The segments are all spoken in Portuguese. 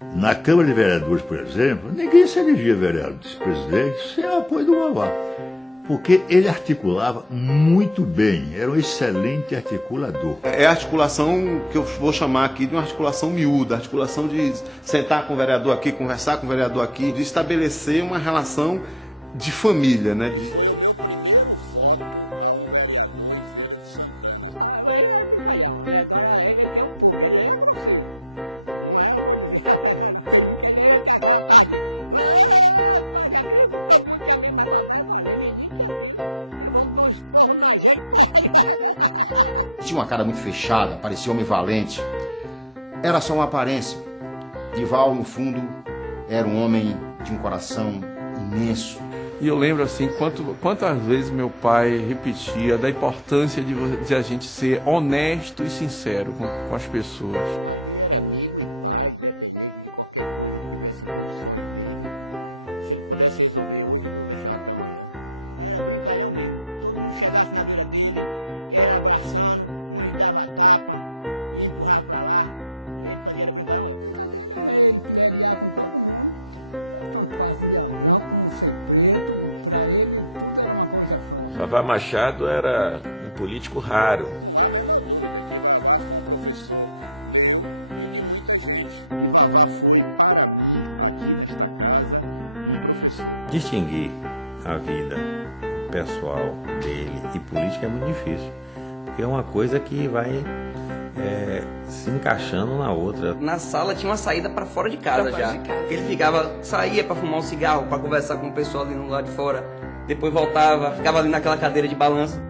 Na Câmara de Vereadores, por exemplo, ninguém se elegia vice-presidente sem o apoio do Vavá, porque ele articulava muito bem, era um excelente articulador. É a articulação que eu vou chamar aqui de uma articulação miúda, articulação de sentar com o vereador aqui, conversar com o vereador aqui, de estabelecer uma relação de família, né? E foi o meu primeiro voto a um vereador em Feira de Santana. Ele era brincalhão, né? Agora ele tem um pouco, ele é grosseiro. Não é, eu vou dizer, que ele tem aquela parte. Faz aquilo, todo mundo tinha mesmo, mas papai falei, menino tinha aquilo. Vamos dar um esporro na gente, Tinha uma cara muito fechada, parecia homem valente. Era só uma aparência. Dival, no fundo, era um homem de um coração imenso. E eu lembro assim, quantas vezes meu pai repetia da importância de a gente ser honesto e sincero com as pessoas. Ali era amigo e pai, independente de qualquer coisa que tivesse em condições dele. Se ele pudesse resolver hoje, ele não deixava para amanhã. Era brincalhão mesmo. Todo mundo chegasse na beira dele, ele abraçando, uns dava tapa e empurrava para lá. E ele fazia era brincalhão. A brincadeira era ele flerrear com todo mundo. Tanto fazia branco como ser preto, para ele tudo era uma coisa só. Vavá Machado era um político raro. Não há a menor dúvida que Vavá foi um professor meu e de muita gente. E Vavá foi, para mim, aqui nesta casa, um professor. Distinguir a vida pessoal dele e política é muito difícil, porque é uma coisa que vai se encaixando na outra. Na sala tinha uma saída para fora de casa já. Ele saía para fumar um cigarro, para conversar com o pessoal ali no lado de fora. Depois voltava, ficava ali naquela cadeira de balanço.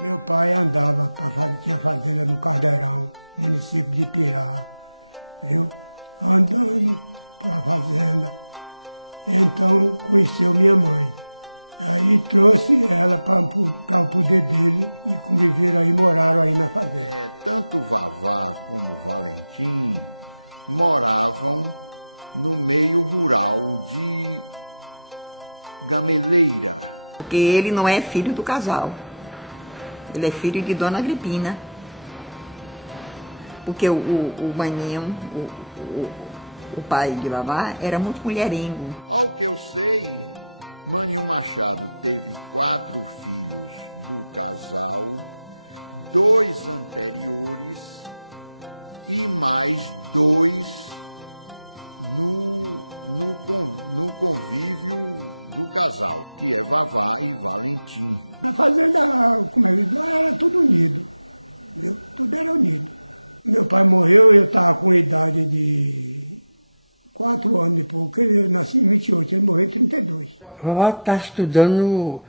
Meu pai andava, tinha fazenda no Caldeirão, município de Pirá, viu? Andando para a fazenda. Então conheceu minha mãe. Aí trouxe ela para o poder dele e conviveram aí, moraram aí na fazenda. Tanto Vavá como Valentim moravam no meio rural de Gameleira. Porque ele não é filho do casal. Ele é filho de Dona Agripina. Porque o Maninho, o pai de Vavá, era muito mulherengo. Ao que eu sei, Maninho Machado teve 4 filhos do casal, 2 anteriores e mais 2 no convívio do casal, que é Vavá e Valentim. Na fazenda, como é que era tudo unido, viu? Tudo era unido. Meu pai morreu, eu estava com idade de 4 anos e pouco, eu nasci em 28, ele morreu em 32. Vavá está estudando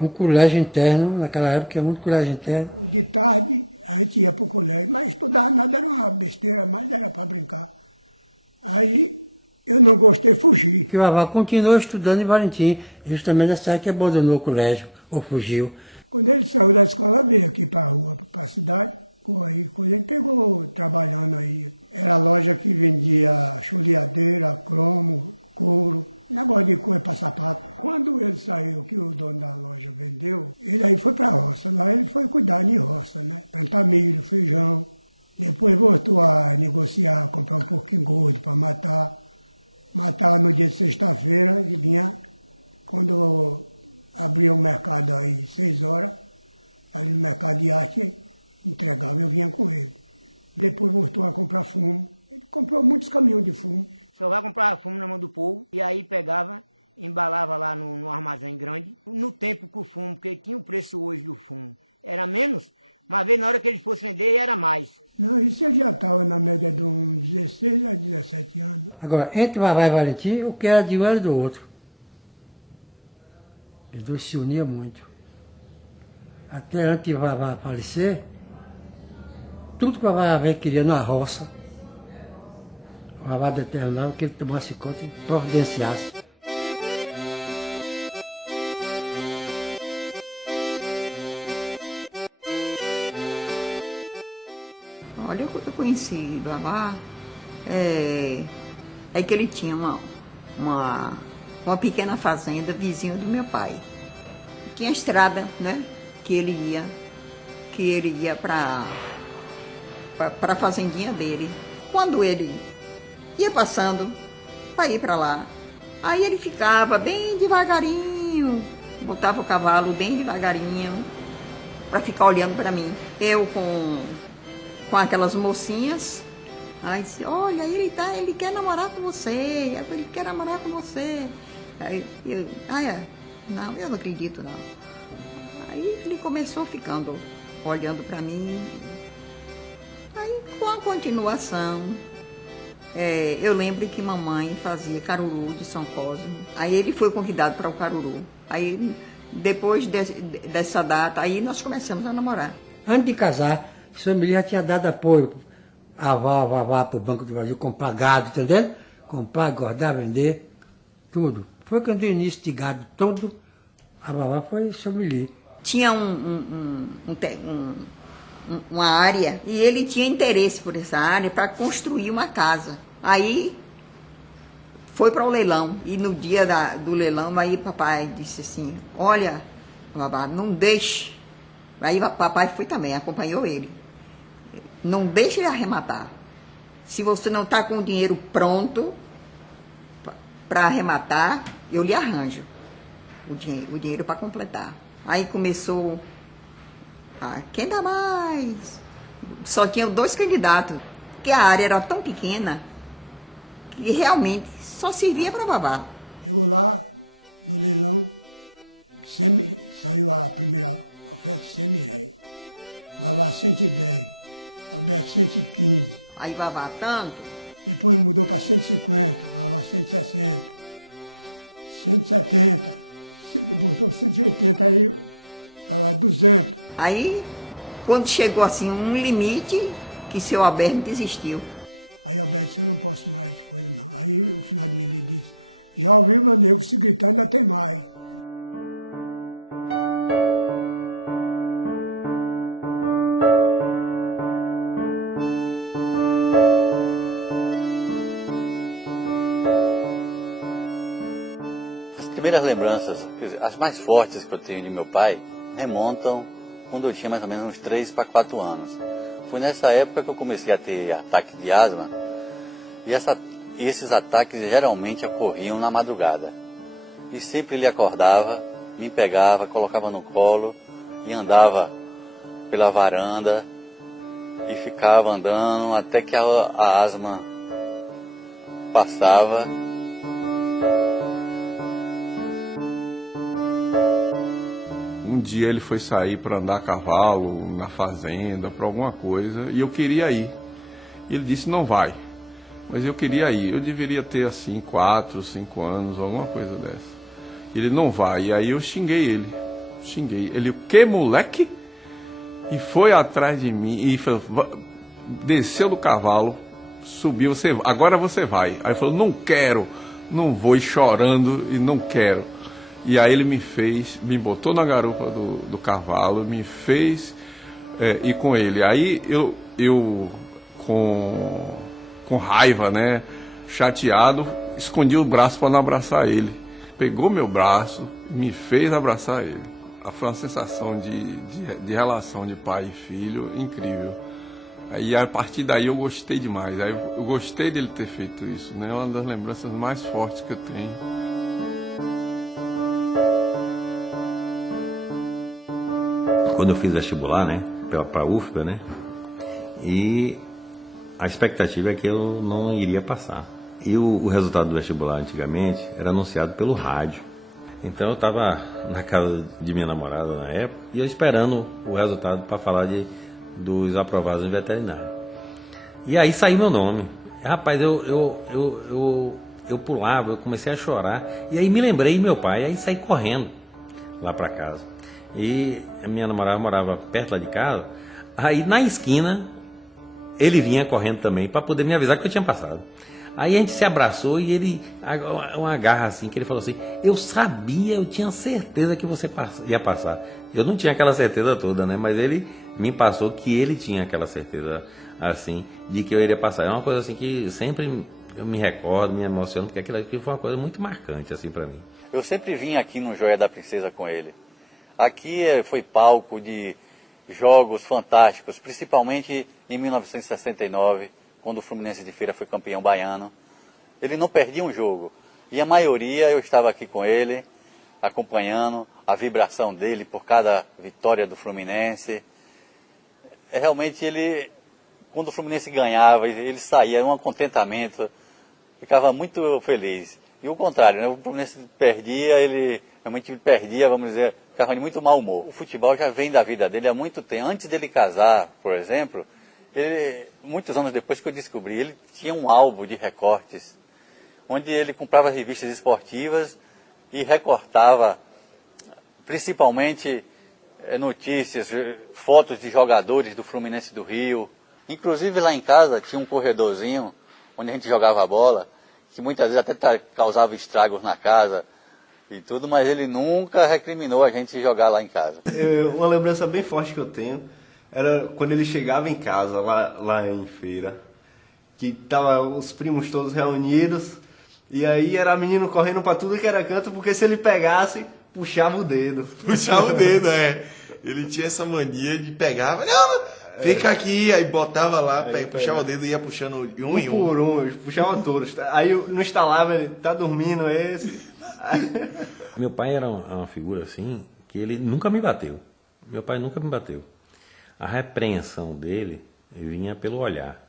no colégio interno, naquela época, muito colégio interno. De tarde, a gente ia para o colégio, mas estudar nada era uma besteira, mas era para brincar. Aí eu não gostei, fugi. Que Vavá continuou estudando em Valentim, justamente nessa época que abandonou o colégio, ou fugiu. Quando ele saiu da escola, veio aqui para a rua, para a cidade. Aí, quando ele pegou trabalhando aí, era loja que vendia choleadeira, cromo, couro, negócio de coisa para sapato. Quando ele saiu, que o dono da loja vendeu, ele aí foi para a roça. Lá ele foi cuidar de roça, né? Plantar milho, feijão. Depois voltou a negociar, comprar um porquinho gordo para matar. Matava no dia de sexta-feira e vinha, quando abria o mercado aí 6 horas, ali no mercado de arte, entregava, eu vinha com ele. Depois voltou a comprar fumo. Ele comprou muitos caminhões de fumo. Só vai comprar fumo na mão do povo, e aí pegava embalava lá no armazém grande. No tempo que o fumo, porque tinha o preço hoje do fumo, era menos, mas na hora que eles fossem vender era mais. Não, isso ele já estava na média de uns 16 a 17 anos. Agora, entre Vavá e Valentim, o que era de um era do outro. Os dois se uniam muito. Até antes de Vavá falecer, tudo que o Vavá queria na roça, o Vavá determinava que ele tomasse conta e providenciasse. Olha, eu conheci Vavá, é que ele tinha uma pequena fazenda vizinha do meu pai. Tinha estrada, né, que ele ia para a fazendinha dele. Quando ele ia passando para ir para lá, aí ele ficava bem devagarinho, botava o cavalo bem devagarinho para ficar olhando para mim. Eu com aquelas mocinhas, aí disse, olha, ele quer namorar com você, ele quer namorar com você. Aí não, eu não acredito não. Aí ele começou ficando, olhando para mim. Aí com a continuação, eu lembro que mamãe fazia caruru de São Cosme. Aí ele foi convidado para o caruru. Aí depois dessa data, aí nós começamos a namorar. Antes de casar, a família já tinha dado apoio a Vavá para o Banco do Brasil, comprar gado, entendeu? Comprar, engordar, vender, tudo. Foi quando o início de gado todo, a Vavá foi sommelier. Tinha uma área e ele tinha interesse por essa área para construir uma casa. Aí foi para o leilão e no dia do leilão, aí papai disse assim, olha, Vavá, não deixe. Aí papai foi também, acompanhou ele. Não deixe ele arrematar. Se você não está com o dinheiro pronto para arrematar, eu lhe arranjo o dinheiro para completar. Aí começou, quem dá mais? Só tinha 2 candidatos, porque a área era tão pequena que realmente só servia para Vavá. Chegou lá, no leilão, saiu a primeira oferta semi-ré. Vavá 110, Alberto 115. Aí Vavá tanto? Depois mudou para 150, Vavá 160, 170, botou 180, aí Vavá 200. Aí, quando chegou assim um limite, que seu Alberto desistiu. Aí Alberto disse, eu não posso mais de coisa não. Aí o final de mim ele disse, já ouviu meu nego, se gritar ainda tem mais. As primeiras lembranças, as mais fortes que eu tenho de meu pai, remontam quando eu tinha mais ou menos uns 3 para 4 anos. Foi nessa época que eu comecei a ter ataque de asma, e esses ataques geralmente ocorriam na madrugada. E sempre ele acordava, me pegava, colocava no colo e andava pela varanda e ficava andando até que a asma passava. Um dia ele foi sair para andar a cavalo na fazenda, para alguma coisa, e eu queria ir. E ele disse, não vai. Mas eu queria ir. Eu deveria ter assim 4, 5 anos, alguma coisa dessa. Ele não vai. E aí eu xinguei ele. Ele, o que, moleque? E foi atrás de mim e falou, desceu do cavalo, subiu, agora você vai. Aí falou, não quero, não vou, e chorando, e não quero. E aí ele me botou na garupa do cavalo, me fez ir com ele. Aí eu com raiva, né, chateado, escondi o braço para não abraçar ele. Pegou meu braço, me fez abraçar ele. Foi uma sensação de relação de pai e filho incrível. Aí a partir daí eu gostei demais. Aí eu gostei dele ter feito isso, né? É uma das lembranças mais fortes que eu tenho. Quando eu fiz vestibular, né, para a UFBA, né, e a expectativa é que eu não iria passar. E o resultado do vestibular antigamente era anunciado pelo rádio. Então eu estava na casa de minha namorada na época e eu esperando o resultado para falar dos aprovados em veterinário. E aí saiu meu nome. Rapaz, eu pulava, eu comecei a chorar. E aí me lembrei de meu pai, aí saí correndo lá para casa. E a minha namorada morava perto lá de casa. Aí na esquina ele vinha correndo também para poder me avisar que eu tinha passado. Aí a gente se abraçou e ele, uma garra assim, que ele falou assim, eu sabia, eu tinha certeza que você ia passar. Eu não tinha aquela certeza toda, né? Mas ele me passou que ele tinha aquela certeza, assim, de que eu iria passar. É uma coisa assim que sempre eu me recordo, me emociono, porque aquilo aqui foi uma coisa muito marcante, assim, para mim. Eu sempre vim aqui no Joia da Princesa com ele. Aqui foi palco de jogos fantásticos, principalmente em 1969, quando o Fluminense de Feira foi campeão baiano. Ele não perdia um jogo. E a maioria eu estava aqui com ele, acompanhando a vibração dele por cada vitória do Fluminense. Realmente ele, quando o Fluminense ganhava, ele saía, um contentamento, ficava muito feliz. E o contrário, né? O Fluminense perdia, ele realmente perdia, vamos dizer, ficava de muito mau humor. O futebol já vem da vida dele há muito tempo. Antes dele casar, por exemplo, ele, muitos anos depois que eu descobri, ele tinha um álbum de recortes, onde ele comprava revistas esportivas e recortava, principalmente notícias, fotos de jogadores do Fluminense do Rio. Inclusive lá em casa tinha um corredorzinho, onde a gente jogava bola, que muitas vezes até causava estragos na casa e tudo, mas ele nunca recriminou a gente jogar lá em casa. Uma lembrança bem forte que eu tenho era quando ele chegava em casa, lá em Feira, que tava os primos todos reunidos, e aí era menino correndo para tudo que era canto, porque se ele pegasse, puxava o dedo. Puxava o dedo, é. Ele tinha essa mania de pegar, não, fica aqui, aí botava lá, puxava o dedo e ia puxando um em um. Por um, puxava todos. Aí não instalava, ele tá dormindo esse. Meu pai era uma figura assim, que ele nunca me bateu. Meu pai nunca me bateu. A repreensão dele vinha pelo olhar.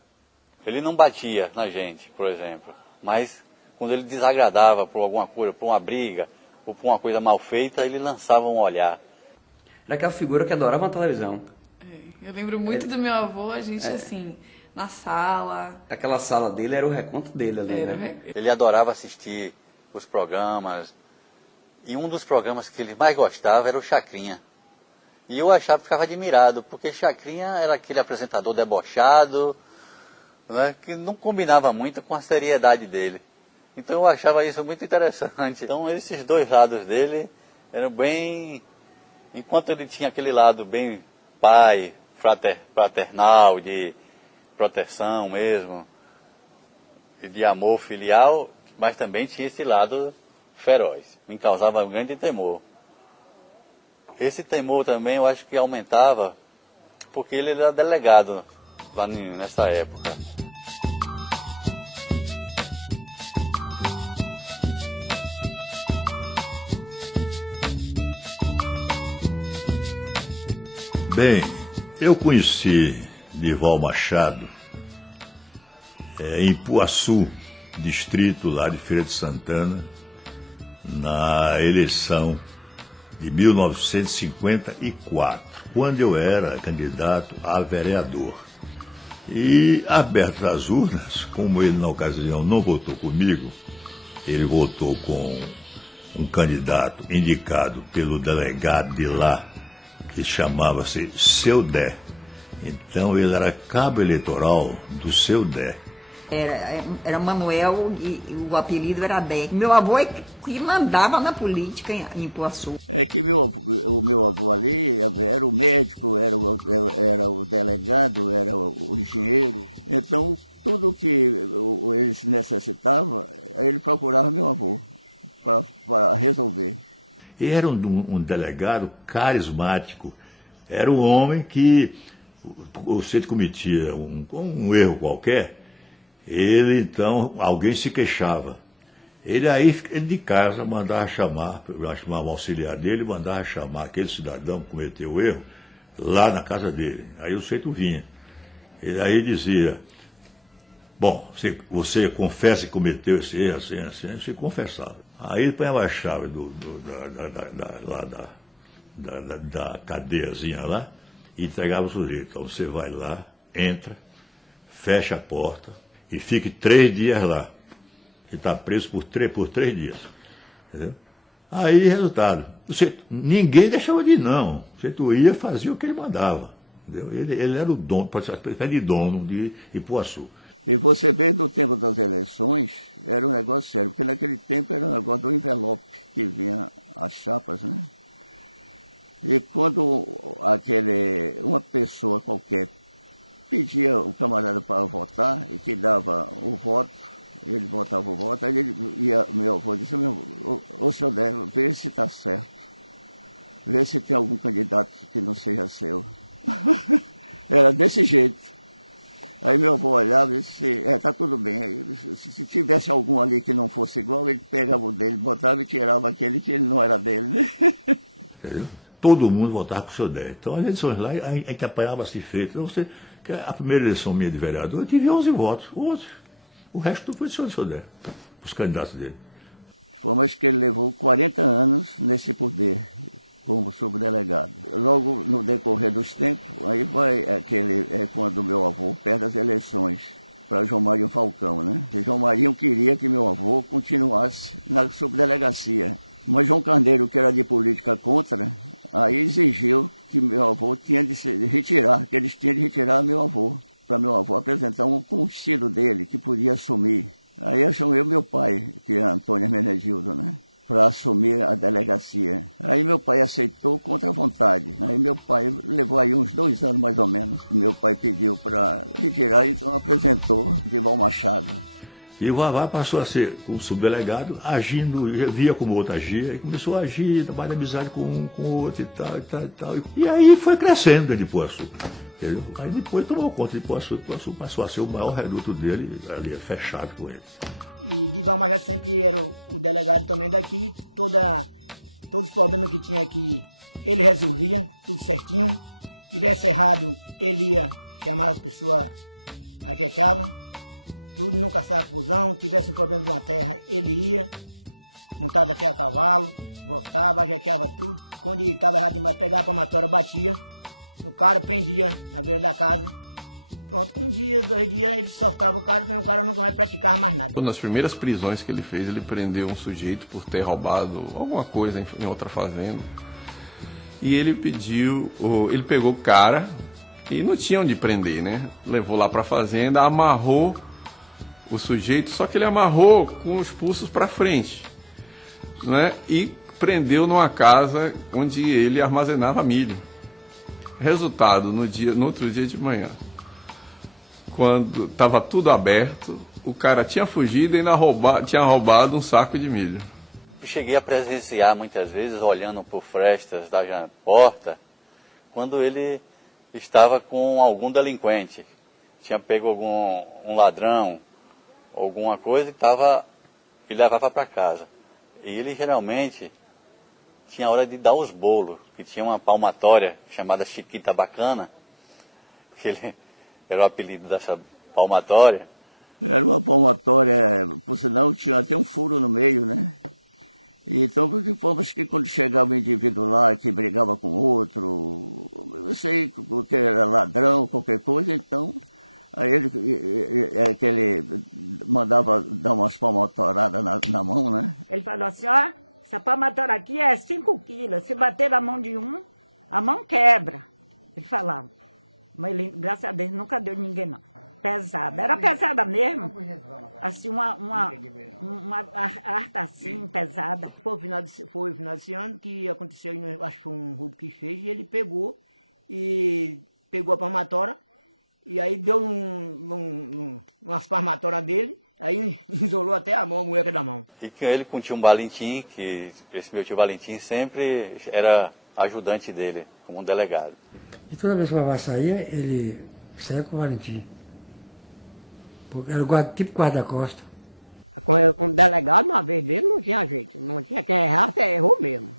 Ele não batia na gente, por exemplo, mas quando ele desagradava por alguma coisa, por uma briga, ou por uma coisa mal feita, ele lançava um olhar. Era aquela figura que adorava a televisão. Eu lembro muito do meu avô, a gente assim, na sala. Aquela sala dele era o reconto dele ali, né? Ele adorava assistir os programas, e um dos programas que ele mais gostava era o Chacrinha. E eu ficava admirado, porque Chacrinha era aquele apresentador debochado, né, que não combinava muito com a seriedade dele. Então eu achava isso muito interessante. Então esses dois lados dele eram bem... Enquanto ele tinha aquele lado bem pai, fraternal, de proteção mesmo, de amor filial, mas também tinha esse lado feroz. Me causava um grande temor. Esse temor também eu acho que aumentava porque ele era delegado lá nessa época. Bem, eu conheci Nival Machado em Ipuaçu, distrito lá de Feira de Santana, na eleição de 1954, quando eu era candidato a vereador. E, aberto as urnas, como ele na ocasião não votou comigo, ele votou com um candidato indicado pelo delegado de lá, que chamava-se Seu Dé. Então ele era cabo eleitoral do Seu Dé. Era Manuel e o apelido era Dé. Meu avô é que mandava na política em Ipuaçu. É que o meu avô ali era o médico, era o delegado, era o engenheiro. Então, tudo que eles necessitavam, ele procurava meu avô para resolver. Ele era um delegado carismático. Era um homem que, você cometia um erro qualquer, ele então, alguém se queixava. Ele de casa mandava chamava um auxiliar dele, mandava chamar aquele cidadão que cometeu o erro lá na casa dele. Aí o sujeito vinha. Ele aí dizia, Bom, você confessa que cometeu esse erro, assim, você confessava. Aí ele põe a chave da cadeiazinha lá e entregava o sujeito. Então você vai lá, entra, fecha a porta e fique 3 dias lá. Ele está preso por 3 dias. Entendeu? Aí, resultado, ninguém deixava de ir, não. Você ia, fazia o que ele mandava. Entendeu? Ele era o dono, pode ser de dono de Ipuaçu. E você vê no tempo das eleições, era um negócio sério, porque naquele tempo era um negócio do envelope que vinha as chapas, né? E quando uma pessoa qualquer pedia o camarada para votar e que dava o voto, ele botava o voto, aí meu avô disse, ô senhor deve ver se está certo, ver se tem algum candidato que não seja seu. Era desse jeito. Aí meu avô olhava e disse, tá tudo bem. Aí, se tivesse algum ali que não fosse igual, ele pegava o dele, botava e tirava aquele que ele não era dele, né? Entendeu? Todo mundo votava com o seu 10. Então as eleições lá, a gente apanhava-se feito. Então, a primeira eleição minha de vereador, eu tive 11 votos. 11. O resto tudo foi do seu 10, os candidatos dele. Foi que ele levou 40 anos nesse poder como subdelegado. Logo no decorrer dos tempos, aí vai quando meu avô perde as eleições para João Marinho Falcão, né? E João Marinho queria que meu avô continuasse na subdelegacia. Mas João Carneiro, que era de política contra, aí exigiu que meu avô tinha de se retirar, que eles tinham de retirar meu avô, para meu avô apresentar um conhecido dele que podia assumir. Aí eu chamei meu pai, que é Antônio Menegildo, né? Para assumir a delegacia. Aí meu pai aceitou contra a vontade. Aí meu pai levou aí uns 2 anos mais ou menos. Meu pai pediu para retirar e então apresentou Dival Machado. E o Vavá passou a ser um subdelegado, agindo, via como o outro agia, e começou a agir, trabalhar de amizade com o outro e tal, e tal, e tal. E aí foi crescendo dentro de Ipuaçu. Entendeu? Aí depois tomou conta de Ipuaçu, Ipuaçu passou a ser o maior reduto dele, ali, fechado com ele. E Dival Machado sempre era o delegado também daqui, todos os problemas que tinha aqui, ele resolvia, tudo certinho. Se tivesse errado, ele ia chamar as pessoas, aquecava, tudo, não caçava confusão. Tivesse um problema de uma terra, ele ia, montado até a cavalo, voltava, ajeitava tudo. Quando ele estava errado demais, pegava a palmatória, batia no cara, prendia na beira da casa. Pronto, com 1 dia, 2 dias, ele soltava o cara, então o cara nunca mais praticava mais nada. Nas primeiras prisões que ele fez, ele prendeu um sujeito por ter roubado alguma coisa em outra fazenda. E ele pegou o cara e não tinha onde prender, né? Levou lá para a fazenda, amarrou o sujeito, só que ele amarrou com os pulsos para frente, né? E prendeu numa casa onde ele armazenava milho. Resultado, no outro dia de manhã, quando estava tudo aberto, o cara tinha fugido e ainda tinha roubado um saco de milho. Eu cheguei a presenciar muitas vezes, olhando por frestas da porta, quando ele estava com algum delinquente. Tinha pego um ladrão, alguma coisa e levava para casa. E ele geralmente tinha hora de dar os bolos, que tinha uma palmatória chamada Chiquita Bacana, que ele era o apelido dessa palmatória. Era uma palmatória, por sinal tinha até um furo no meio, né? E então, de forma que quando chegava um indivíduo lá que brigava com outro, eu sei que era ladrão, qualquer coisa, então aí ele mandava dar umas palmatoradas na mão, né? Ele falou assim, ó, essa palmatória aqui é 5 quilos, se bater na mão de um, a mão quebra. Ele falava. Mas ele, graças a Deus, nunca deu de ninguém, não. Pesada. Era pesada mesmo. Assim, uma harta assim, pesada. Foi o final desse ano que aconteceu, acho que foi um roubo que fez, e ele pegou a palmatória, e aí deu umas palmatórias dele, aí isolou até a mueca da mão. E com ele, com o tio Valentim, que esse meu tio Valentim sempre era ajudante dele, como um delegado. E toda vez que o Vavá saía, ele saía com o Valentim. Porque era tipo guarda-costa. Com delegado, uma vez dele, não tinha jeito. Não tinha quem errasse, errou mesmo.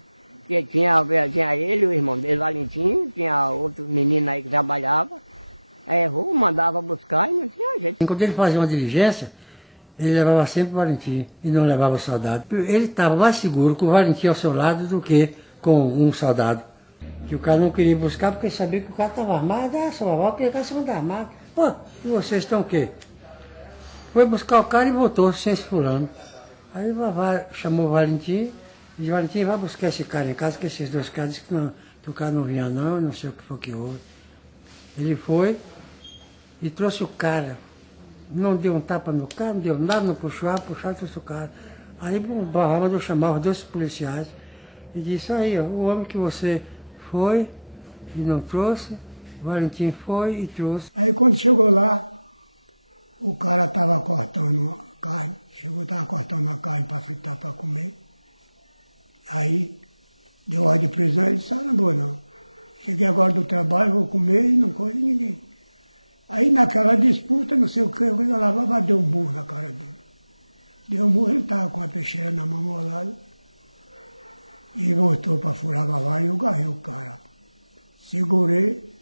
Tinha ele, o irmão dele, Valentim, tinha outro menino aí que trabalhava. Errou, mandava buscar e não tinha jeito. Enquanto ele fazia uma diligência, ele levava sempre o Valentim e não levava o soldado. Ele estava mais seguro com o Valentim ao seu lado do que com um soldado. Que o cara não queria buscar porque sabia que o cara estava armado. Ah, seu Vavá, porque o cara se manda armado. Pô, e vocês estão o quê? Foi buscar o cara e voltou sem esse fulano. Aí o Vavá chamou o Valentim e disse: Valentim, vai buscar esse cara em casa, que esses dois caras disseram que o cara não vinha não sei o que foi que houve. Ele foi e trouxe o cara. Não deu um tapa no cara, não deu nada, não puxou e trouxe o cara. Aí o Vavá mandou chamar os 2 policiais e disse: aí, ó, o homem que você foi e não trouxe, o Valentim foi e trouxe. Aí quando chegou lá, o cara estava cortando a carne, estava cortando a carne para fritar para comer. Aí deu ordem de prisão, ele disse: não vou não. Cheguei agora do trabalho, vou comer e não corre ninguém. Aí naquela disputa, não sei o que, ela deu um burro na cara dele. Deu um burro, ele estava com a peixeira na mão molada e voltou para furar a Vavá e eu agarrei o cara. Segurei,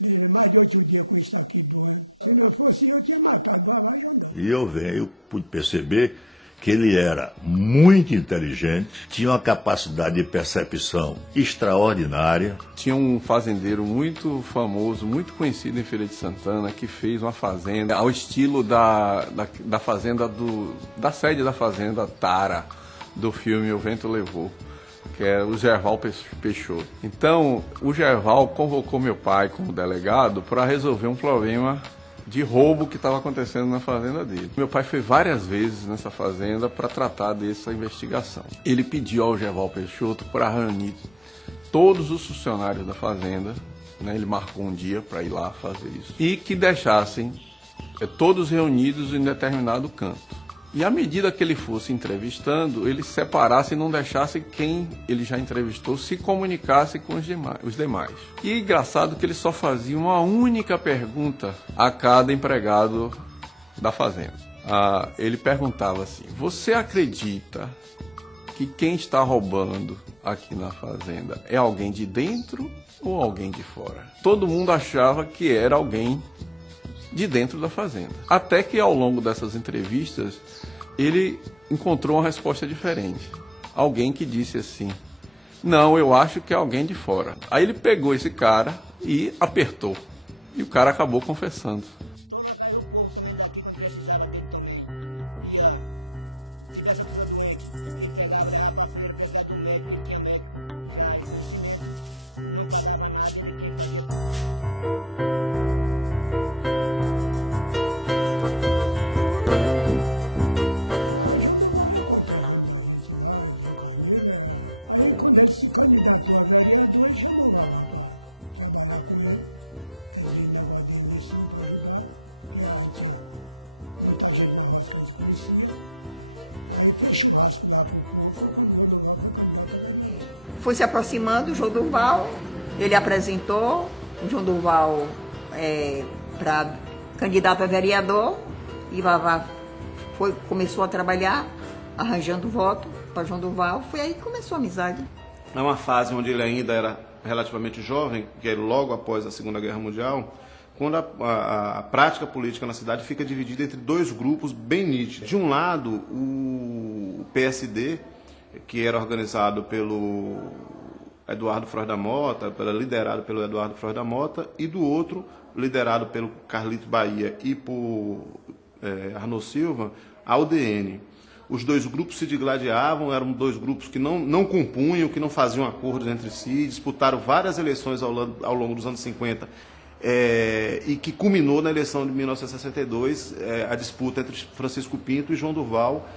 levei mais de 8 dias com isso aqui doendo. Se não fosse eu tinha matado o Vavá e andando. E eu pude perceber que ele era muito inteligente, tinha uma capacidade de percepção extraordinária. Tinha um fazendeiro muito famoso, muito conhecido em Feira de Santana, que fez uma fazenda ao estilo da fazenda da sede da fazenda Tara, do filme O Vento Levou, que é o Gerval Peixoto. Então, o Gerval convocou meu pai como delegado para resolver um problema de roubo que estava acontecendo na fazenda dele. Meu pai foi várias vezes nessa fazenda para tratar dessa investigação. Ele pediu ao Gerval Peixoto para reunir todos os funcionários da fazenda, né? Ele marcou um dia para ir lá fazer isso, e que deixassem todos reunidos em determinado canto. E à medida que ele fosse entrevistando, ele separasse e não deixasse quem ele já entrevistou se comunicasse com os demais. E engraçado que ele só fazia uma única pergunta a cada empregado da fazenda. Ele perguntava assim: você acredita que quem está roubando aqui na fazenda é alguém de dentro ou alguém de fora? Todo mundo achava que era alguém de dentro da fazenda. Até que ao longo dessas entrevistas, ele encontrou uma resposta diferente. Alguém que disse assim: não, eu acho que é alguém de fora. Aí ele pegou esse cara e apertou. E o cara acabou confessando. Todo o povo também daqui, quando precisava dele também, ia, se tivesse uma pessoa doente, ele pegava, levava para a feira, precisava de um médico, ele tinha médico já em conhecimento, não pagava nada, ele quem fazia tudo. João do Val era conterrâneo da gente lá, João Carneiro era. Aí quando ele se candidatou a vereador, ele chamou o Vavá para trabalhar com ele, quer dizer, negócio de eleição para ajudar, porque a gente tinha muita gente na roça que a gente conhecia. Aí fez churrasco lá pro povo, foi quando o João do Val foi candidato a vereador. Foi se aproximando o João do Val, ele apresentou o João do Val para candidato a vereador e Vavá começou a trabalhar, arranjando voto para João do Val, foi aí que começou a amizade. É uma fase onde ele ainda era relativamente jovem, que era logo após a Segunda Guerra Mundial, quando a prática política na cidade fica dividida entre 2 grupos bem nítidos. De um lado, o PSD, que era organizado pelo Eduardo Frois da Mota, liderado pelo Eduardo Frois da Mota, e do outro, liderado pelo Carlito Bahia e por Arnaud Silva, a UDN. Os 2 grupos se digladiavam, eram 2 grupos que não compunham, que não faziam acordos entre si, disputaram várias eleições ao longo dos anos 50, e que culminou na eleição de 1962, a disputa entre Francisco Pinto e João do Val,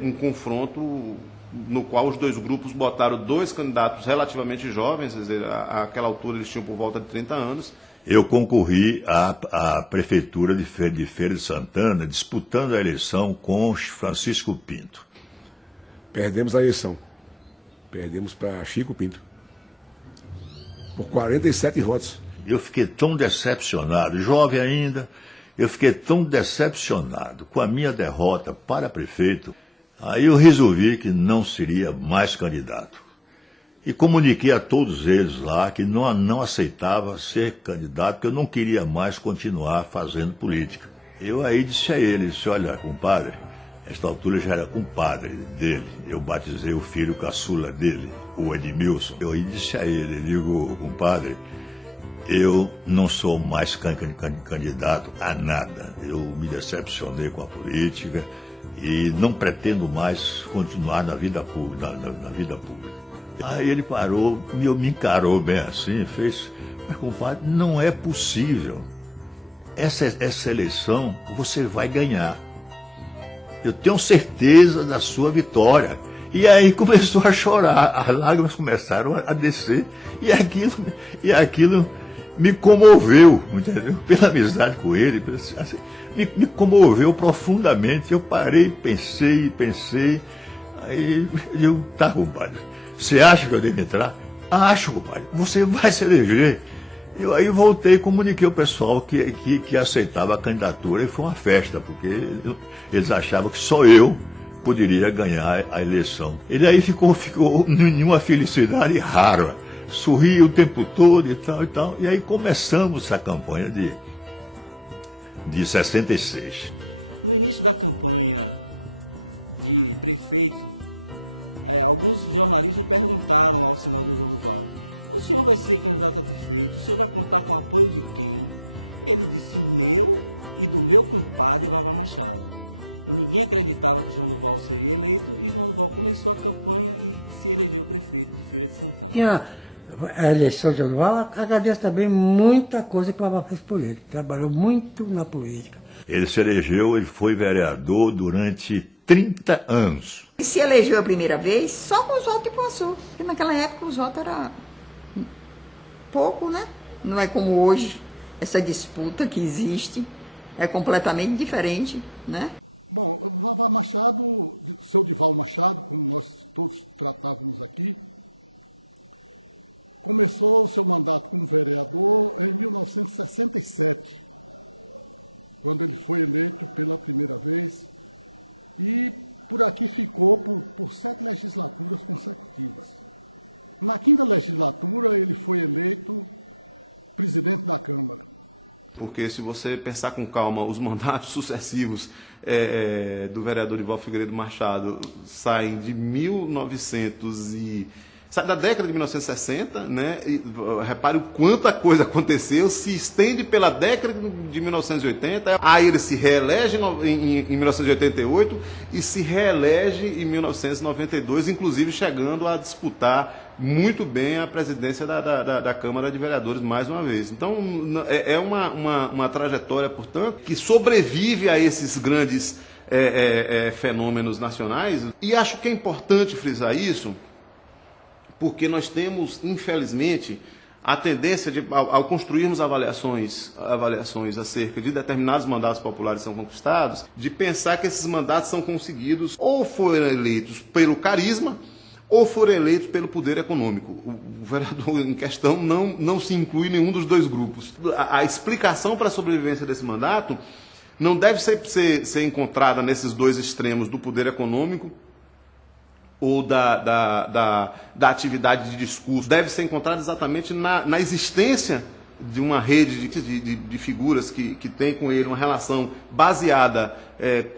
um confronto no qual os 2 grupos botaram 2 candidatos relativamente jovens, quer dizer, àquela altura eles tinham por volta de 30 anos. Eu concorri à prefeitura de Feira de Santana, disputando a eleição com Francisco Pinto. Perdemos a eleição. Perdemos para Chico Pinto. Por 47 votos. Eu fiquei tão decepcionado, jovem ainda, eu fiquei tão decepcionado com a minha derrota para prefeito. Aí eu resolvi que não seria mais candidato. E comuniquei a todos eles lá que não aceitava ser candidato, porque eu não queria mais continuar fazendo política. Eu aí disse a ele, disse, olha, compadre, esta altura eu já era compadre dele, eu batizei o filho caçula dele, o Edmilson. Eu aí disse a ele, digo, compadre, eu não sou mais candidato a nada, eu me decepcionei com a política e não pretendo mais continuar na vida pública. Aí ele parou, me encarou bem assim, fez, mas compadre, não é possível. Essa eleição você vai ganhar. Eu tenho certeza da sua vitória. E aí começou a chorar, as lágrimas começaram a descer e aquilo me comoveu, entendeu? Pela amizade com ele, assim, me comoveu profundamente. Eu parei, pensei, aí eu, tá, compadre, você acha que eu devo entrar? Acho, compadre, você vai se eleger. Eu aí voltei e comuniquei ao pessoal que aceitava a candidatura e foi uma festa, porque eles achavam que só eu poderia ganhar a eleição. Ele aí ficou em uma felicidade rara, sorria o tempo todo e tal. E aí começamos essa campanha de 66. No início da campanha de prefeito, alguns jornalistas perguntaram ao senador João Duval, o senhor vai ser candidato a prefeito, o senhor vai contar com o apoio de quem? Ele disse, meu e do meu compadre Vavá Machado. E ninguém acreditava que João Duval seria eleito, e João Duval começou a campanha e se elegeu prefeito de Feira de Santana. Tinha a eleição de João Duval, agradeço também muita coisa que o Vavá fez por ele. Trabalhou muito na política. Ele se elegeu, ele foi vereador durante 30 anos. Ele se elegeu a primeira vez só com os votos de Poçu, porque naquela época os votos eram pouco, né? Não é como hoje, essa disputa que existe é completamente diferente, né? Bom, o Vavá Machado, seu Dival Machado, como nós todos tratávamos aqui, começou o seu mandato como vereador em 1967, quando ele foi eleito pela primeira vez, e por aqui ficou por 7 legislaturas consecutivas. Na 5ª legislatura, ele foi eleito presidente da Câmara. Porque se você pensar com calma, os mandatos sucessivos do vereador Dival Figueiredo Machado saem de 1900 e... sai da década de 1960, né? E, repare o quanta coisa aconteceu, se estende pela década de 1980, aí ele se reelege em 1988 e se reelege em 1992, inclusive chegando a disputar muito bem a presidência da Câmara de Vereadores mais uma vez. Então é uma trajetória, portanto, que sobrevive a esses grandes fenômenos nacionais, e acho que é importante frisar isso, porque nós temos, infelizmente, a tendência de, ao construirmos avaliações acerca de determinados mandatos populares que são conquistados, de pensar que esses mandatos são conseguidos ou foram eleitos pelo carisma ou foram eleitos pelo poder econômico. O vereador em questão não se inclui em nenhum dos dois grupos. A explicação para a sobrevivência desse mandato não deve ser encontrada nesses dois extremos do poder econômico ou da atividade de discurso, deve ser encontrada exatamente na existência de uma rede de figuras que tem com ele uma relação baseada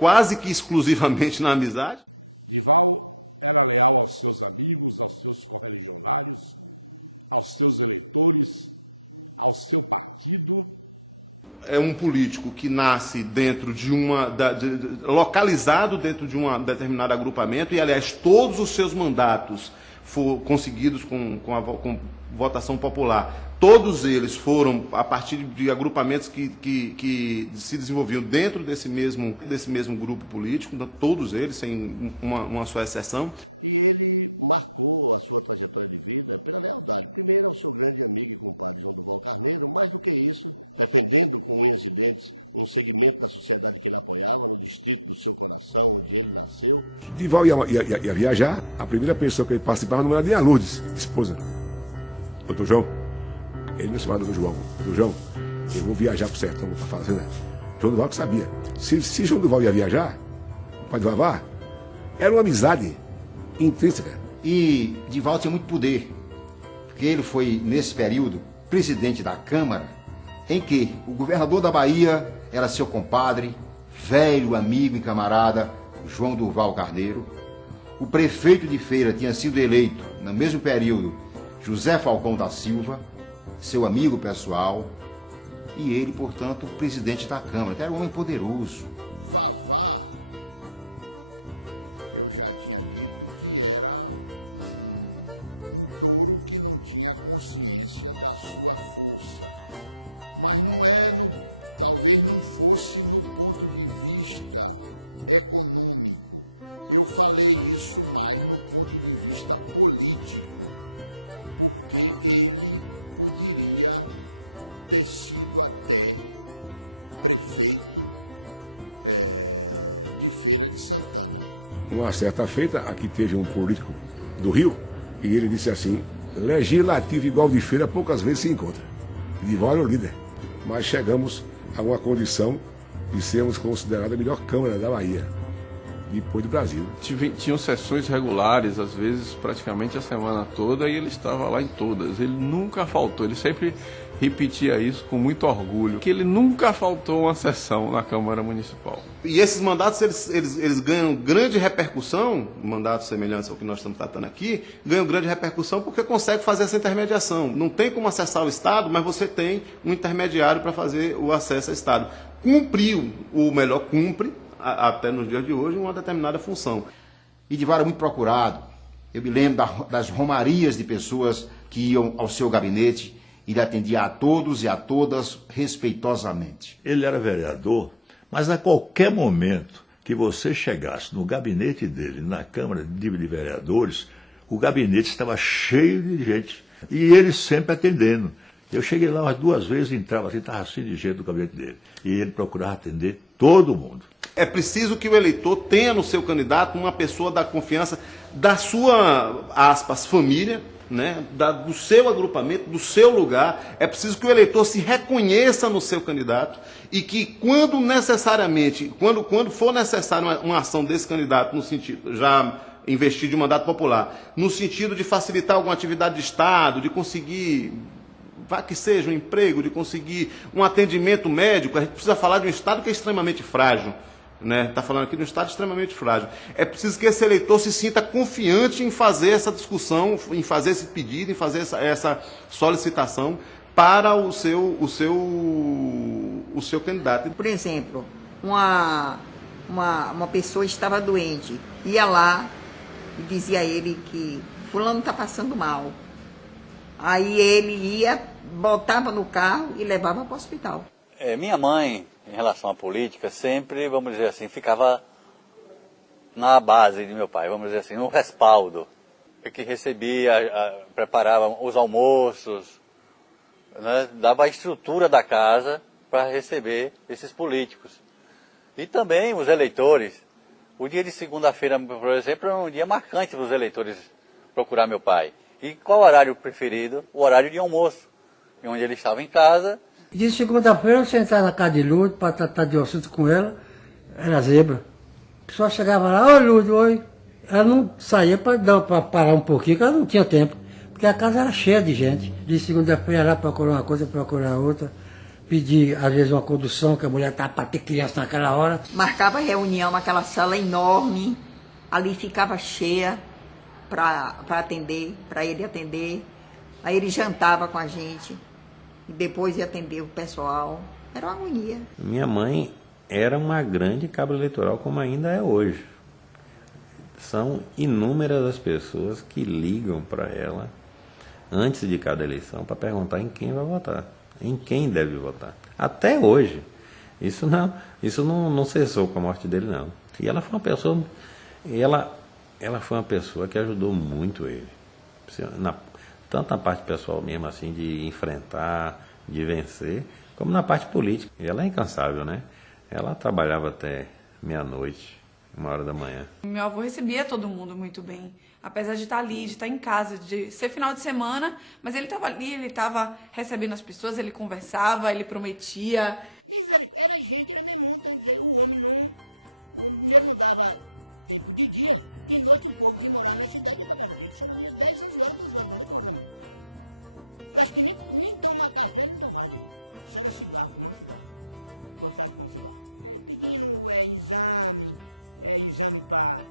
quase que exclusivamente na amizade. Dival era leal aos seus amigos, aos seus correligionários, aos seus eleitores, ao seu partido. É um político que nasce dentro de localizado dentro de um determinado agrupamento, e, aliás, todos os seus mandatos foram conseguidos com votação popular. Todos eles foram a partir de agrupamentos que se desenvolviam dentro desse mesmo grupo político, todos eles, sem uma só exceção. E ele marcou a sua trajetória de vida pela lealdade. Primeiro ao seu grande amigo e compadre João Duval Carneiro, mais do que isso, defendendo com unhas e dentes um segmento da sociedade que ele apoiava, no distrito do seu coração, onde ele nasceu. Dival ia viajar, a primeira pessoa que ele participava não era nem a Lourdes, esposa. Doutor João. Ele não se chamava do João. Do João, eu vou viajar pro sertão, para a fazenda. João Duval que sabia. Se João Duval ia viajar, o pai do Vavá, era uma amizade intrínseca. E Dival tinha muito poder que ele foi, nesse período, presidente da Câmara, em que o governador da Bahia era seu compadre, velho amigo e camarada, João Durval Carneiro. O prefeito de Feira tinha sido eleito, no mesmo período, José Falcão da Silva, seu amigo pessoal, e ele, portanto, presidente da Câmara, que era um homem poderoso. Vavá, eu já tinha dito que era um touro que não tinha consciência da sua força. Mas não é, talvez não fosse no ponto de vista econômico. Eu falei isso mais no ponto de vista político, porque ele poderia ter sido até prefeito de Feira de Santana. Uma certa feita, aqui teve um político do Rio, e ele disse assim: legislativo igual de Feira poucas vezes se encontra. Dival era o líder. Mas chegamos a uma condição de sermos considerados a melhor Câmara da Bahia, depois do Brasil. Tinham sessões regulares, às vezes praticamente a semana toda, e ele estava lá em todas. Ele nunca faltou, ele sempre repetia isso com muito orgulho, que ele nunca faltou uma sessão na Câmara Municipal. E esses mandatos, eles ganham grande repercussão, mandatos semelhantes ao que nós estamos tratando aqui, ganham grande repercussão porque consegue fazer essa intermediação. Não tem como acessar o Estado, mas você tem um intermediário para fazer o acesso ao Estado. Cumpriu, ou melhor, cumpre, até nos dias de hoje, uma determinada função. E Dival era muito procurado. Eu me lembro das romarias de pessoas que iam ao seu gabinete. Ele atendia a todos e a todas respeitosamente. Ele era vereador, mas a qualquer momento que você chegasse no gabinete dele, na Câmara de Vereadores, o gabinete estava cheio de gente. E ele sempre atendendo. Eu cheguei lá umas 2 vezes, entrava assim, estava assim de gente no gabinete dele. E ele procurava atender todo mundo. É preciso que o eleitor tenha no seu candidato uma pessoa da confiança da sua, aspas, família, né, do seu agrupamento, do seu lugar. É preciso que o eleitor se reconheça no seu candidato e que quando for necessário uma ação desse candidato, no sentido, já investir de mandato popular, no sentido de facilitar alguma atividade de Estado, de conseguir, vá que seja um emprego, de conseguir um atendimento médico, a gente precisa falar de um Estado que é extremamente frágil. Está falando aqui de um Estado extremamente frágil. É preciso que esse eleitor se sinta confiante em fazer essa discussão, em fazer esse pedido, em fazer essa solicitação para o seu candidato. Por exemplo, uma pessoa estava doente, ia lá e dizia a ele que fulano está passando mal. Aí ele ia, botava no carro e levava para o hospital. Minha mãe, em relação à política, sempre, vamos dizer assim, ficava na base de meu pai, vamos dizer assim, no respaldo. Que recebia, preparava os almoços, né, dava a estrutura da casa para receber esses políticos. E também os eleitores. O dia de segunda-feira, por exemplo, é um dia marcante para os eleitores procurar meu pai. E qual o horário preferido? O horário de almoço, onde ele estava em casa. De segunda-feira eu sentava na casa de Lúcio para tratar de assunto com ela, era zebra. A pessoa chegava lá: oi Lúcio, oi. Ela não saía para parar um pouquinho, porque ela não tinha tempo, porque a casa era cheia de gente. De segunda-feira lá procurar uma coisa, procurar outra, pedir às vezes uma condução, que a mulher estava para ter criança naquela hora. Marcava reunião naquela sala enorme, ali ficava cheia para atender, para ele atender. Aí ele jantava com a gente. E depois ia atender o pessoal. Era uma agonia. Minha mãe era uma grande cabra eleitoral, como ainda é hoje. São inúmeras as pessoas que ligam para ela antes de cada eleição para perguntar em quem vai votar, em quem deve votar. Até hoje. Isso não cessou com a morte dele, não. E ela foi uma pessoa, ela foi uma pessoa que ajudou muito ele. Tanto na parte pessoal mesmo, assim, de enfrentar, de vencer, como na parte política. E ela é incansável, né? Ela trabalhava até meia-noite, 1h da manhã. Meu avô recebia todo mundo muito bem. Apesar de estar ali, de estar em casa, de ser final de semana, mas ele estava ali, ele estava recebendo as pessoas, ele conversava, ele prometia. Era gente, era mesmo, então dizer, o homem não dava tempo de dia. De noite o povo que morava na cidade ia para casa dele, só não ia 10, 11 horas, 12 horas da noite, 1h da manhã. Eu acho que nem tomar café, nem tomar direito. Isso era cigarro, fumando cigarro. Gostava de fumar um cigarro. Pedindo exame para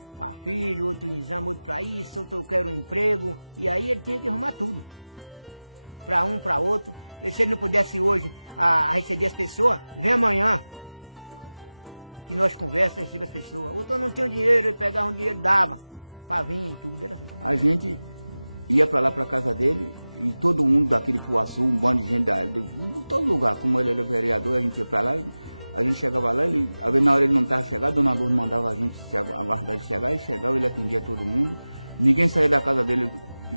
filho, outro exame, outro para isso, outro eu quero um emprego. E aí ele tinha que arrumar tudo. Para um, para outro. E se ele não pudesse hoje a receber as pessoas, vem amanhã. Que nós conversamos, recebe as pessoas. Outro não tinha dinheiro, ele pegava um dinheiro, dava. Para vir e tudo, era assim. A gente ia para lá, para casa dele, e todo mundo daquele Puaçu, um bando de gente de todo lugar, como ele era vereador, a gente ia para lá, a gente chegava lá, às vezes na hora ele não estava chegando, a dona Lourdes mandava a gente aguardar ele chegar, ele chegava, ele atendia todo mundo, ninguém saía da casa dele,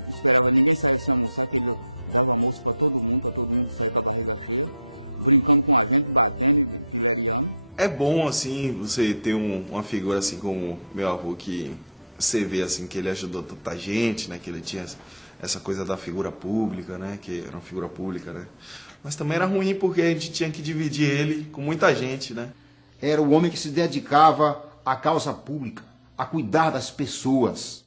esperava, ninguém saía sem almoçar, que ele dava almoço para todo mundo sair com a barriga cheia, brincando com a gente, batendo, pileriando. É bom, assim, você ter uma figura assim como meu avô, que você vê assim que ele ajudou tanta gente, né, que ele tinha essa coisa da figura pública, né, que era uma figura pública, né, mas também era ruim porque a gente tinha que dividir ele com muita gente, né. Era o homem que se dedicava à causa pública, a cuidar das pessoas.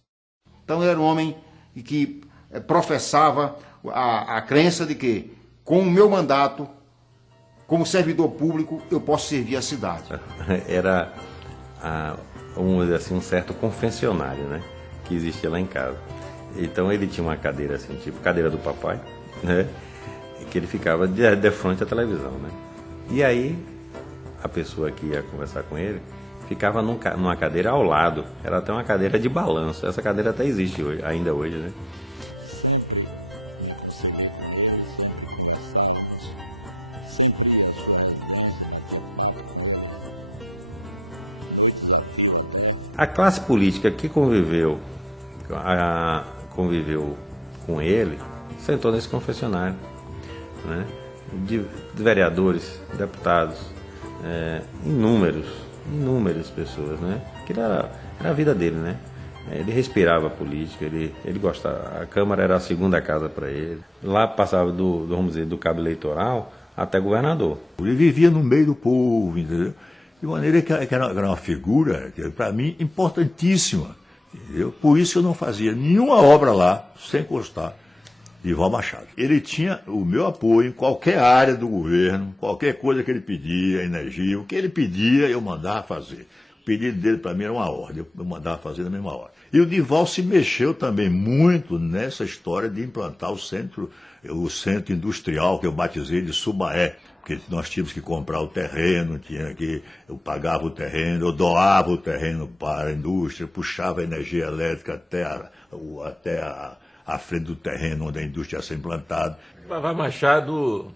Então era um homem que professava a crença de que, com o meu mandato, como servidor público, eu posso servir a cidade. Era vamos dizer assim, um certo confessionário, né, que existia lá em casa. Então ele tinha uma cadeira assim, tipo cadeira do papai, né, que ele ficava de frente à televisão, né. E aí a pessoa que ia conversar com ele ficava numa cadeira ao lado. Era até uma cadeira de balanço. Essa cadeira até existe hoje, ainda hoje, né. Sempre me aconselhei com ele, sempre conversávamos, sempre ia à sua residência, batia papo com ele. Noites a fio até. A classe política que conviveu com ele sentou nesse confessionário, né? De vereadores, deputados, inúmeras pessoas, né? Que era a vida dele, né? Ele respirava a política, ele gostava. A Câmara era a segunda casa para ele. Lá passava vamos dizer, do cabo eleitoral até governador. Ele vivia no meio do povo, entendeu? De maneira que era uma figura, para mim, importantíssima. Entendeu? Por isso eu não fazia nenhuma obra lá sem constar Dival Machado. Ele tinha o meu apoio em qualquer área do governo, qualquer coisa que ele pedia, energia, o que ele pedia eu mandava fazer. O pedido dele para mim era uma ordem, eu mandava fazer na mesma hora. E o Dival se mexeu também muito nessa história de implantar o centro industrial que eu batizei de Subaé. Porque nós tínhamos que comprar o terreno, eu pagava o terreno, eu doava o terreno para a indústria, puxava a energia elétrica até a frente do terreno onde a indústria ia ser implantada. Vavá Machado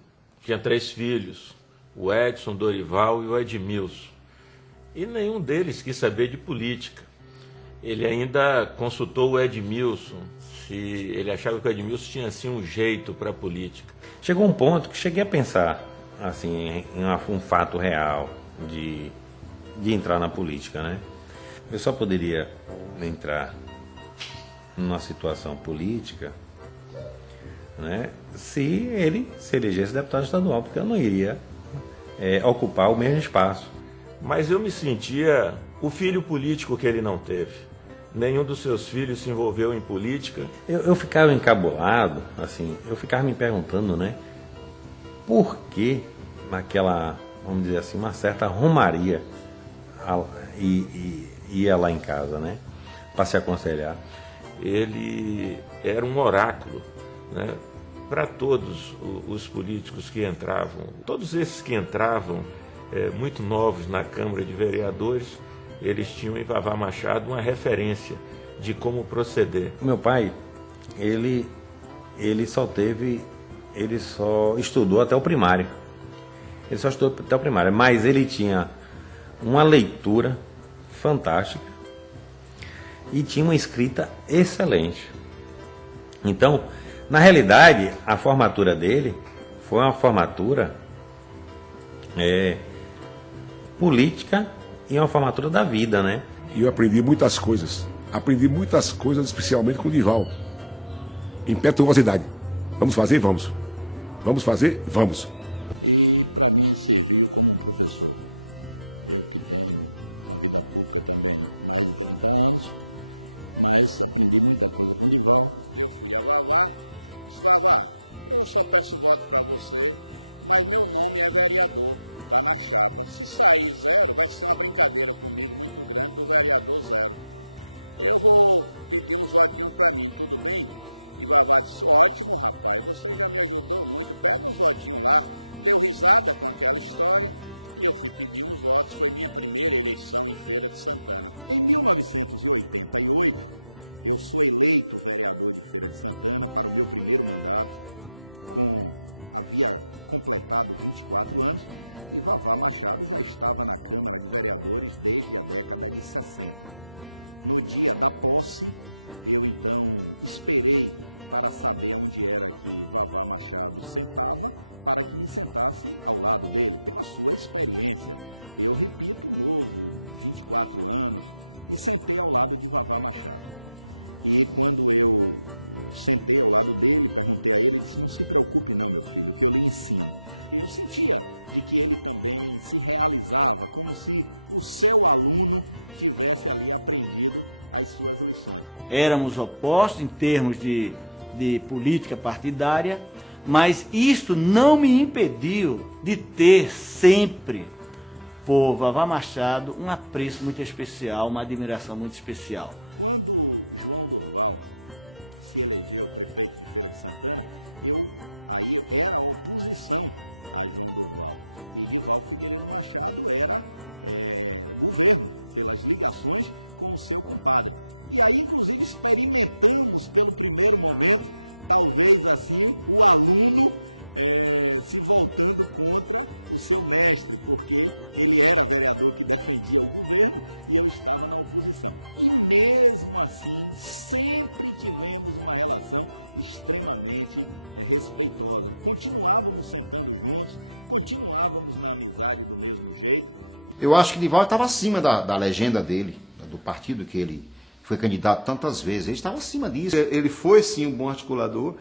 tinha 3 filhos, o Edson, o Dorival e o Edmilson. E nenhum deles quis saber de política. Ele ainda consultou o Edmilson, se ele achava que o Edmilson tinha assim um jeito para a política. Chegou um ponto que cheguei a pensar assim, em um fato real de entrar na política, né? Eu só poderia entrar numa situação política, né, se ele se elegesse deputado estadual, porque eu não iria ocupar o mesmo espaço. Mas eu me sentia o filho político que ele não teve. Nenhum dos seus filhos se envolveu em política. Eu ficava encabulado, assim, eu ficava me perguntando, né, por que naquela, vamos dizer assim, uma certa romaria ia lá em casa, né, para se aconselhar. Ele era um oráculo, né, para todos os políticos que entravam. Todos esses que entravam, muito novos na Câmara de Vereadores, eles tinham em Vavá Machado uma referência de como proceder. Meu pai, ele só estudou até o primário. Ele só estudou até o primário, mas ele tinha uma leitura fantástica e tinha uma escrita excelente. Então, na realidade, a formatura dele foi uma formatura política e uma formatura da vida, né? E eu aprendi muitas coisas, especialmente com o Dival. Impetuosidade. Vamos fazer? Vamos. Vamos fazer? Vamos. E para mim serviu como um professor. Eu que tenho na vida pública também mais de 30 anos, mas aprendi muita coisa com o Dival. Eu fui a Vavá, disse, Vavá, Eu só peço voto para você, mas meu nome é vereador, tá na chapa. Se sair 0, vai ser uma brincadeira comigo muito grande do vereador 0. Eu vou pedir uns votinhos para mim, tudo bem? E Vavá disse, ótimo, rapaz, você já me ajudou muito, pede uns votinhos lá. Deu risada com aquela história e eu fui pedir uns votos. Foi minha primeira eleição em Feira de Santana. Em 1988, eu sou eleito vereador de Feira de Santana para o meu primeiro mandato, havia completado 24 anos, e Vavá Machado já estava na Câmara de Vereadores desde a década de 60. No dia da posse, eu então esperei para saber onde era que Vavá Machado sentava, para que me sentasse ao lado dele, pela sua experiência. Eu repito, novo, 24 anos, e sentei ao lado de Vavá Machado. E quando eu sentei ao lado dele, perguntei a ele, ele disse, não se preocupe não, meu filho, que eu lhe ensino. Eu sentia de que ele também se realizava, como se o seu aluno tivesse ali aprendido as suas lições. Éramos opostos em termos de política partidária, mas isso não me impediu de ter sempre por Vavá Machado um apreço muito especial, uma admiração muito especial. Quando João Durval se elegeu prefeito de Feira de Santana, aí era a oposição a João Durval. E Divaldo Figueiredo Machado era governo, pelas ligações com o seu compadre. E aí, inclusive, experimentamos pelo primeiro momento, talvez assim, o aluno se voltando contra o seu mestre, porque ele era vereador que defendia o governo e eu estava na oposição. E mesmo assim, sempre tivemos uma relação extremamente respeitosa. Continuávamos sentando juntos, continuávamos na amizade do mesmo jeito. Eu acho que Divaldo estava acima da legenda dele, do partido que ele foi candidato tantas vezes. Ele estava acima disso. Ele foi sim um bom articulador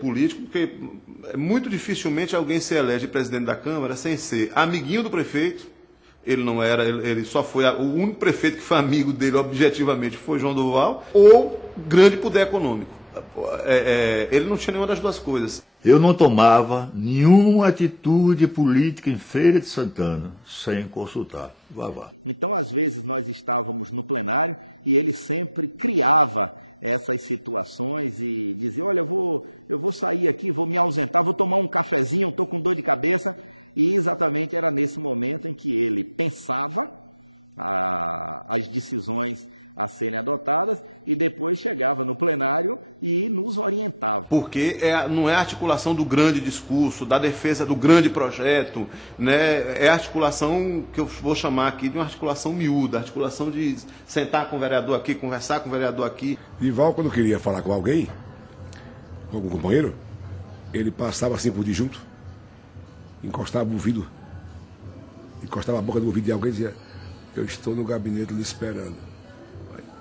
político, porque muito dificilmente alguém se elege presidente da Câmara sem ser amiguinho do prefeito. Ele não era, ele só foi o único prefeito que foi amigo dele objetivamente foi João Durval, ou grande poder econômico. Ele não tinha nenhuma das duas coisas. Eu não tomava nenhuma atitude política em Feira de Santana sem consultar Vavá. Então, às vezes, nós estávamos no plenário e ele sempre criava essas situações e dizia, olha, eu vou sair aqui, vou me ausentar, vou tomar um cafezinho, estou com dor de cabeça. E exatamente era nesse momento em que ele pensava as decisões a serem adotadas e depois chegava no plenário e nos orientava. Porque não é a articulação do grande discurso, da defesa do grande projeto, né? É a articulação que eu vou chamar aqui de uma articulação miúda, articulação de sentar com o vereador aqui, conversar com o vereador aqui. Divaldo, quando queria falar com alguém, com algum companheiro, ele passava assim por disjunto, encostava o ouvido, encostava a boca do ouvido de alguém e dizia, eu estou no gabinete lhe esperando.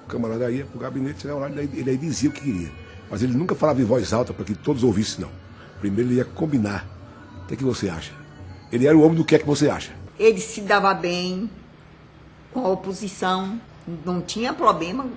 O camarada ia para o gabinete, ele aí dizia o que queria. Mas ele nunca falava em voz alta para que todos ouvissem, não. Primeiro ele ia combinar. O que é que você acha? Ele era o homem do que é que você acha. Ele se dava bem com a oposição, não tinha problema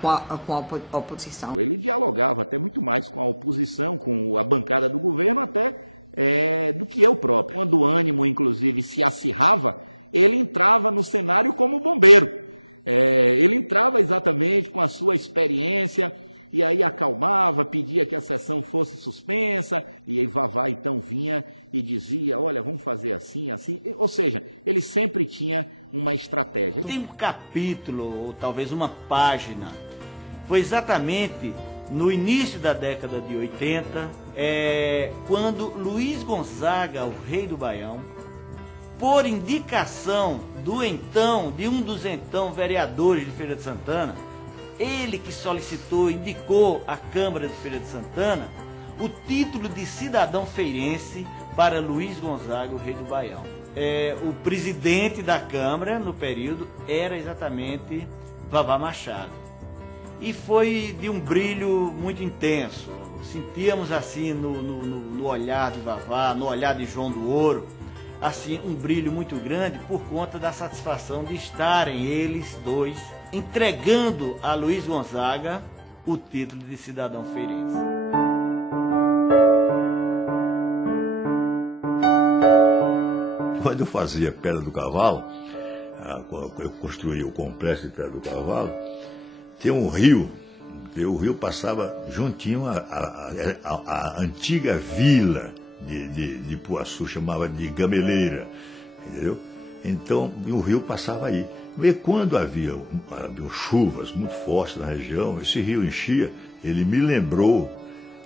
com a oposição. Ele dialogava até muito mais com a oposição, com a bancada do governo, até do que eu próprio. Quando o ânimo, inclusive, se acirrava, ele entrava no cenário como bombeiro. Ele entrava exatamente com a sua experiência e aí acalmava, pedia que a sessão fosse suspensa e aí Vavá então vinha e dizia, olha, vamos fazer assim, assim. Ou seja, ele sempre tinha uma estratégia. Tem um capítulo, ou talvez uma página, foi exatamente no início da década de 80, quando Luiz Gonzaga, o rei do Baião, por indicação de um dos então vereadores de Feira de Santana, ele que solicitou, indicou à Câmara de Feira de Santana o título de cidadão feirense para Luiz Gonzaga, o rei do Baião. O presidente da Câmara, no período, era exatamente Vavá Machado. E foi de um brilho muito intenso. Sentíamos assim no olhar de Vavá, no olhar de João do Ouro, assim, um brilho muito grande por conta da satisfação de estarem eles dois entregando a Luiz Gonzaga o título de cidadão feirense. quando eu fazia Pedra do Cavalo, quando eu construí o complexo de Pedra do Cavalo, tem um rio, e o rio passava juntinho à antiga vila de Puaçu, chamava de Gameleira, entendeu? Então, o rio passava aí. E quando havia chuvas muito fortes na região, esse rio enchia, ele me lembrou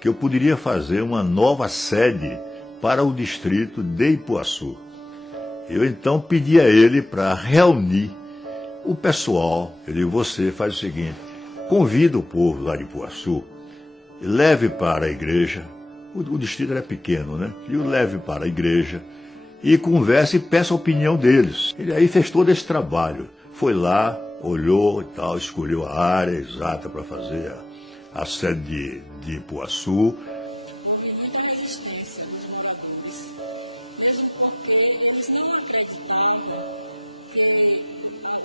que eu poderia fazer uma nova sede para o distrito de Ipuaçu. Eu então pedi a ele para reunir o pessoal. Eu digo, você faz o seguinte, convida o povo lá de Ipuaçu, leve para a igreja, o distrito era pequeno, né? E o leve para a igreja e converse e peça a opinião deles. Ele aí fez todo esse trabalho. Foi lá, olhou e tal, escolheu a área exata para fazer a sede de Ipuaçu. Houve muita resistência dos moradores, mesmo porque eles não acreditavam que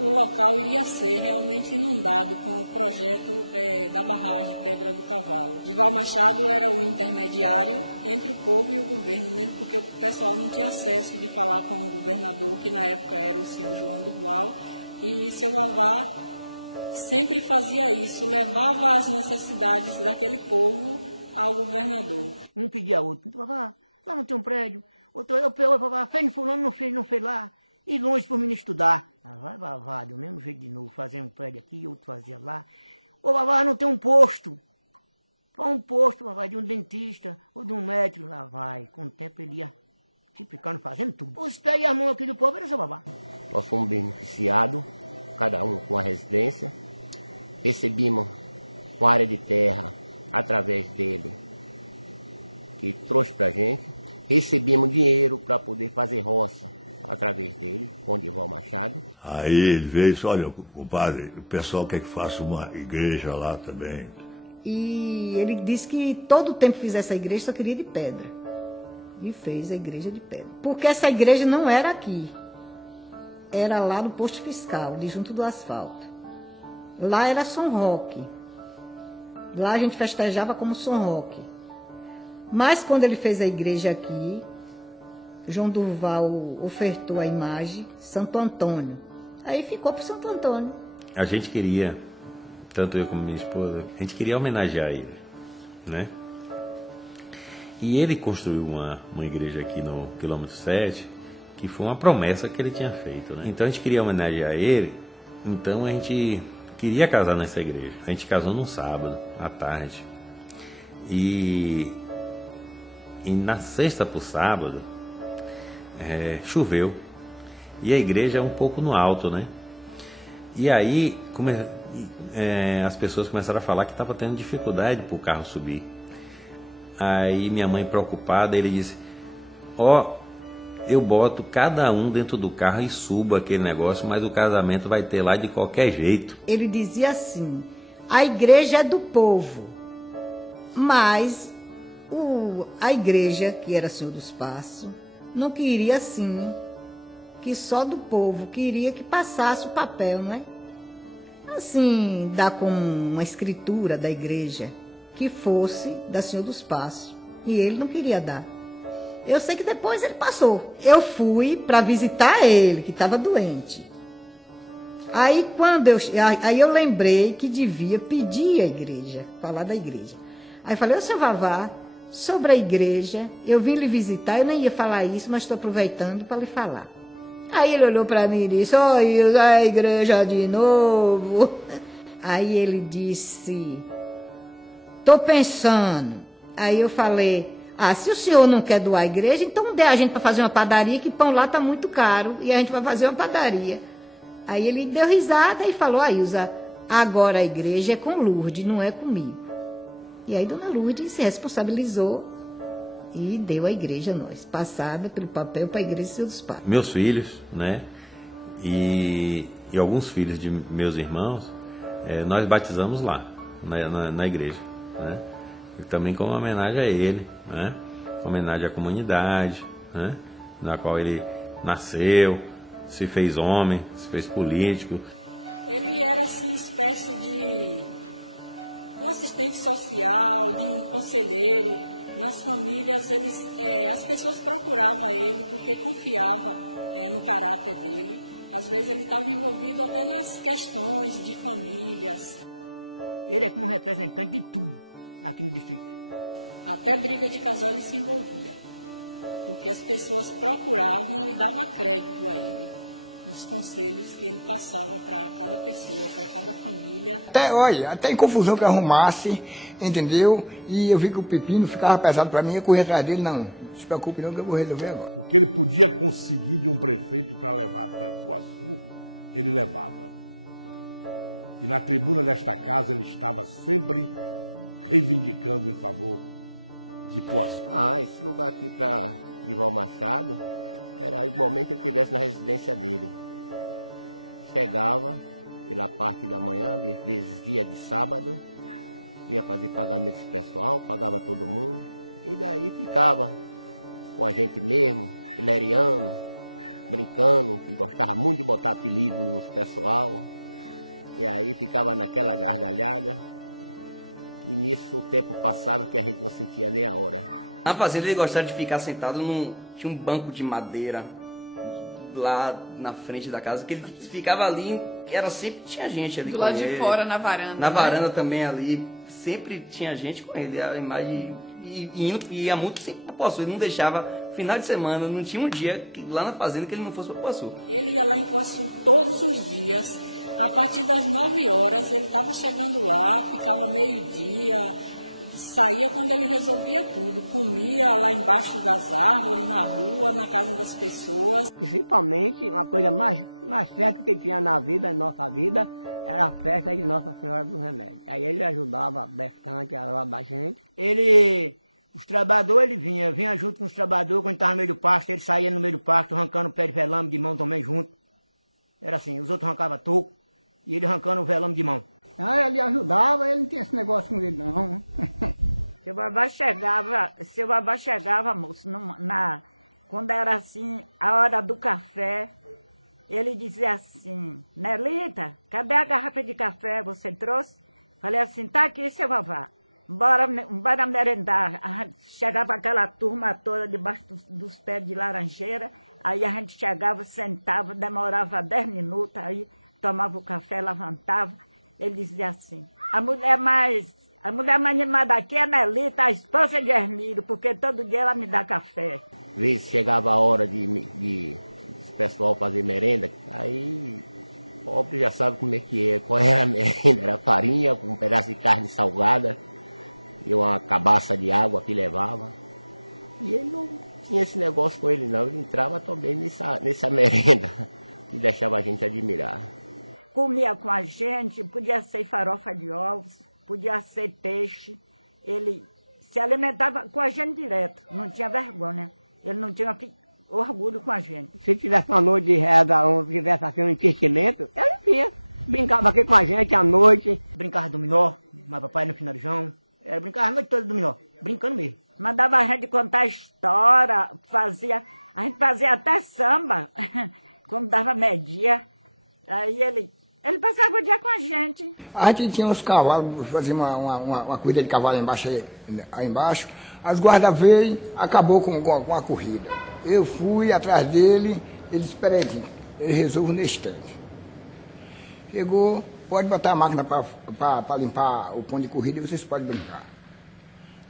o local iria ser realmente inundado com o projeto da barragem Pedra do Cavalo. Dival Machado era o intermediário entre o povo e o governo, mesmo porque o pessoal não tinha acesso de falar com o governador, que na época era o senhor João Durval, e seu Vavá sempre fazia isso, levava as necessidades daquele povo ao governador. Um pedia a outro, Vavá, lá não tem um prédio, outro, eu Vavá, fez no fulano, não fez lá. E longe para o menino estudar. Vai, Vavá, do mesmo jeito de novo, fazer um prédio aqui, outro fazia lá. Ô, Vavá, não tem um posto. Faz um posto, Vavá, de um dentista ou de um médico. Lá vai, com o tempo ele ia ficando fazendo tudo. Os pés e as mãos aqui do povo era seu Vavá. Nós fomos beneficiados, cada um com a residência. Recebemos uma área de terra através dele, que trouxe pra gente. Recebemos dinheiro para poder fazer roça através dele, com o Dival Machado. Aí ele veio e disse, olha, compadre, o pessoal quer que faça uma igreja lá também. E ele disse que todo o tempo que fizesse a igreja só queria de pedra. E fez a igreja de pedra. Porque essa igreja não era aqui. Era lá no posto fiscal, de junto do asfalto. Lá era São Roque. Lá a gente festejava como São Roque. Mas quando ele fez a igreja aqui, João Durval ofertou a imagem Santo Antônio. Aí ficou para Santo Antônio. A gente queria, tanto eu como minha esposa, a gente queria homenagear ele, né? E ele construiu uma igreja aqui no quilômetro 7, que foi uma promessa que ele tinha feito, né? Então a gente queria homenagear ele, então a gente queria casar nessa igreja. A gente casou num sábado, à tarde. E na sexta para o sábado, choveu. E a igreja é um pouco no alto, né? E aí as pessoas começaram a falar que estava tendo dificuldade para o carro subir. Aí minha mãe preocupada, ele disse, eu boto cada um dentro do carro e subo aquele negócio, mas o casamento vai ter lá de qualquer jeito. Ele dizia assim, a igreja é do povo, mas a igreja, que era Senhor dos Passos, não queria assim, que só do povo, queria que passasse o papel, não é? Assim, dar como uma escritura da igreja, que fosse da Senhor dos Passos. E ele não queria dar. Eu sei que depois ele passou. Eu fui para visitar ele, que estava doente. Aí eu lembrei que devia pedir à igreja, falar da igreja. Aí falei, ô seu Vavá, sobre a igreja, eu vim lhe visitar, eu nem ia falar isso, mas estou aproveitando para lhe falar. Aí ele olhou para mim e disse, a igreja de novo. Aí ele disse, estou pensando. Aí eu falei, se o senhor não quer doar a igreja, então dê a gente para fazer uma padaria, que pão lá está muito caro, e a gente vai fazer uma padaria. Aí ele deu risada e falou, Ilza, agora a igreja é com Lourdes, não é comigo. E aí Dona Lourdes se responsabilizou e deu a igreja a nós, passada pelo papel para a igreja de Senhor dos Passos. Meus filhos, né, e alguns filhos de meus irmãos, nós batizamos lá, na igreja, né, e também como homenagem a ele, né, homenagem à comunidade, né, na qual ele nasceu, se fez homem, se fez político. Ele era assim, espécie de um assistente social, de um conselheiro. Nas famílias, as pessoas procuravam ele porque confiavam no caráter dele. Às vezes ele estava envolvido até nas questões de famílias. Ele é como representante de tudo aqui no distrito. Até briga de casal ele se envolvia, porque as pessoas procuravam e davam crédito a ele, nos conselhos que ele passava para cada pessoa, para cada família. Até em confusão que arrumasse, entendeu? E eu vi que o pepino ficava pesado para mim, eu corri atrás dele, não se preocupe não que eu vou resolver agora. O que ele podia conseguir de um prefeito para levar para Poaçu, ele levava. E na tribuna desta casa ele estava sempre reivindicando em favor de Poaçu. Esse lugar aqui para Dival Machado era igualmente ele estivesse na residência dele. Chegava pela parte da manhã, às vezes dia de sábado, ia fazer pagamento pessoal, pagava todo mundo, e daí ficava com a gente mesmo, hilariano, brincando, que gostava muito de botar apelido nos pessoal. E aí ficava naquela gargalhada, e nisso o tempo passava que a gente não sentia nem a hora. Na fazenda ele gostava de ficar sentado tinha um banco de madeira lá na frente da casa, que ele ficava ali, sempre tinha gente ali do com lado ele. De fora, na varanda. Na varanda também ali, sempre tinha gente com ele, a imagem, ia muito sempre para Poaçu, ele não deixava, final de semana, não tinha um dia lá na fazenda que ele não fosse para Poaçu. Ele ia lá em Poaçu todos os dias. A partir das 9 horas ele estava chegando lá, ficava meio-dia, saía quando ele resolvia tudo, comia lá embaixo das árvores, na rua, na casa das pessoas. Principalmente, uma coisa mais certa que tinha na nossa vida, era a festa de Nossa Senhora do Remédio. Aí ele ajudava bastante a gente. Os trabalhadores, ele vinha junto com os trabalhadores, quando estava no meio do pasto, ele saía no meio do pasto, arrancando o pé de velame de mão também junto. Era assim, os outros arrancavam toco, e ele arrancando o velame de mão. Ele ajudava, ele não tinha esse negócio com ele não. Seu babá chegava, moço, quando era assim, a hora do café, ele dizia assim, Nelita, cadê a garrafa de café, você trouxe? Falei assim, tá aqui, seu babá, bora merendar. Chegava aquela turma toda debaixo dos pés de laranjeira, aí a gente chegava, sentava, demorava 10 minutos, aí tomava o café, levantava. Ele dizia assim, a mulher mais animada aqui é Nelita, a esposa de Hermílio, porque todo dia ela me dá café. Às vezes chegava a hora de pessoal fazer merenda, aí o pobre já sabe como é que é, qual era a merenda, era farinha com um pedaço de carne salgada e uma cabaça de água que levava. E ele não tinha esse negócio com ele não, ele entrava também nessa merenda que deixava a gente admirar. Comia com a gente, podia ser farofa de ovos, podia ser peixe. Ele se alimentava com a gente direto, não tinha vergonha. Ele não tinha orgulho com a gente. Se tivesse uma noite de reza, ou tivesse assim um investimento, ele vinha. Brincava aqui com a gente à noite. Brincava dominó, mas papai no finalzão. Brincava a noite toda dominó, brincando mesmo. Mandava a gente contar história, a gente fazia até samba, quando dava meio-dia. Aí ele passava o dia com a gente. A gente tinha uns cavalos, fazia uma corrida de cavalo aí embaixo. As guardas veio, acabou com a corrida. Eu fui atrás dele, ele disse, peraí, ele resolve no instante. Chegou, pode botar a máquina para limpar o ponto de corrida e vocês podem brincar.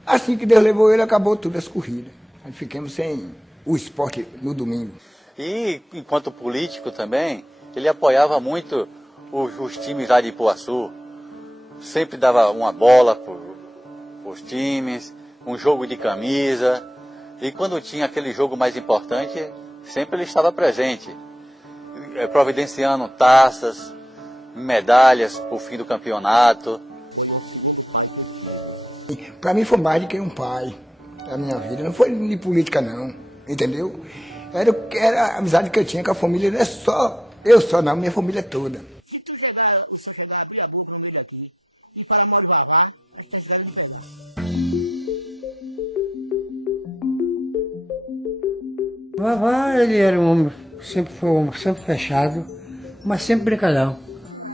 Assim que Deus levou ele, acabou todas as corridas. Nós ficamos sem o esporte no domingo. E, enquanto político também, ele apoiava muito os times lá de Poaçu. Sempre dava uma bola para os times, um jogo de camisa. E quando tinha aquele jogo mais importante, sempre ele estava presente, providenciando taças, medalhas para o fim do campeonato. Foi um segundo pai que eu tive. Para mim foi mais do que um pai na minha vida. Não foi de política não, entendeu? Era a amizade que eu tinha com a família, não é só eu só não, minha família toda. Se o senhor chegar, abrir a boca no meio daqui e falar mal de Vavá, acho que tem chegado de pegar. Vavá, ele era um homem, sempre foi um homem sempre fechado, mas sempre brincalhão.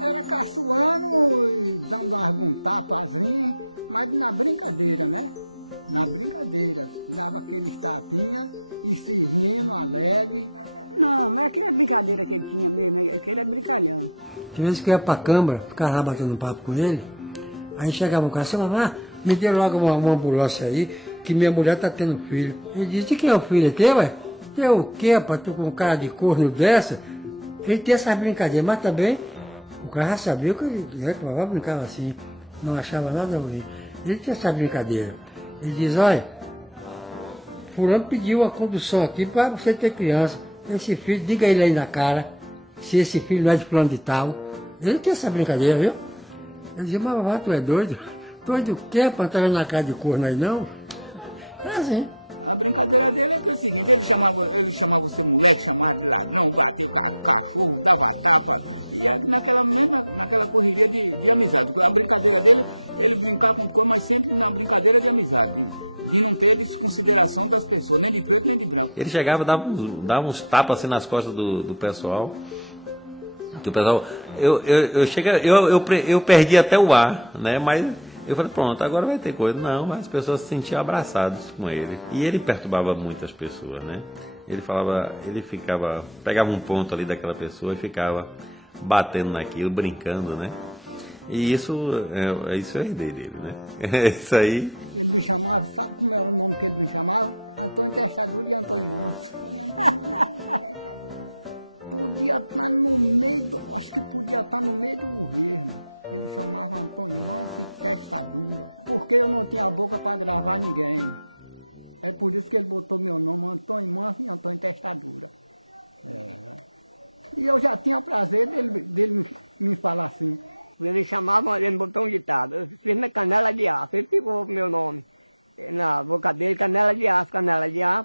Era caçoando e dando um tapazinho, mas na brincadeira, né? Na brincadeira. Dava aqueles tapinhas e se rindo, alegre. Não, mas aquela brincadeira que ele tinha mesmo, aquele é brincalhão. Tinha vezes que eu ia pra Câmara, ficava lá batendo um papo com ele, aí chegava um cara, assim, me dê logo uma ambulância aí, que minha mulher tá tendo filho. Ele disse, quem é o filho? É teu, ué? Teu o quê, rapaz? Tu com um cara de corno dessa? Ele tem essas brincadeiras, mas também o cara já sabia que ele reclamava, brincava assim, não achava nada ruim. Ele tinha essa brincadeira. Ele diz, olha, fulano pediu a condução aqui para você ter criança. Esse filho, diga ele aí na cara, se esse filho não é de fulano de tal. Ele tinha essa brincadeira, viu? Ele dizia, mas vovó, tu é doido? Doido o quê, rapaz? Não tá vendo na cara de corno aí, não? É assim. A brincadeira dele é que é o seguinte, ele chamava você moleque, chamava de ladrão, bateu cachorro, dava tapa, e naquela correria de amizade. A brincadeira dele, ele brincava com coisa, mas sempre na brincadeira de amizade, de não ter desconsideração das pessoas, nem de preto nem de branco. Ele chegava, dava uns tapas assim nas costas do pessoal. O pessoal, eu perdi até o ar, né? Mas eu falei, pronto, agora vai ter coisa. Não, mas as pessoas se sentiam abraçadas com ele. E ele perturbava muitas pessoas, né? Pegava um ponto ali daquela pessoa e ficava batendo naquilo, brincando, né? E isso eu herdei dele, né? Isso aí. Ele me chamava, sabe como era o nome que ele me chamava? Antônio Testadura e Antônio Monstro. Podia estar no meio, acho que podia estar no meio do governo. Ele chamava Antônio Manso e Testadura, porque eu não tinha boca para gravar ninguém. É por isso que ele botou meu nome, Antônio Manso e Antônio Testadura. E eu já tinha prazer dele me falar assim. Ele chamava, ele botou um ditado, eu fiz na canela de aço, ele ficou o meu nome. Na boca dele, canela de aço,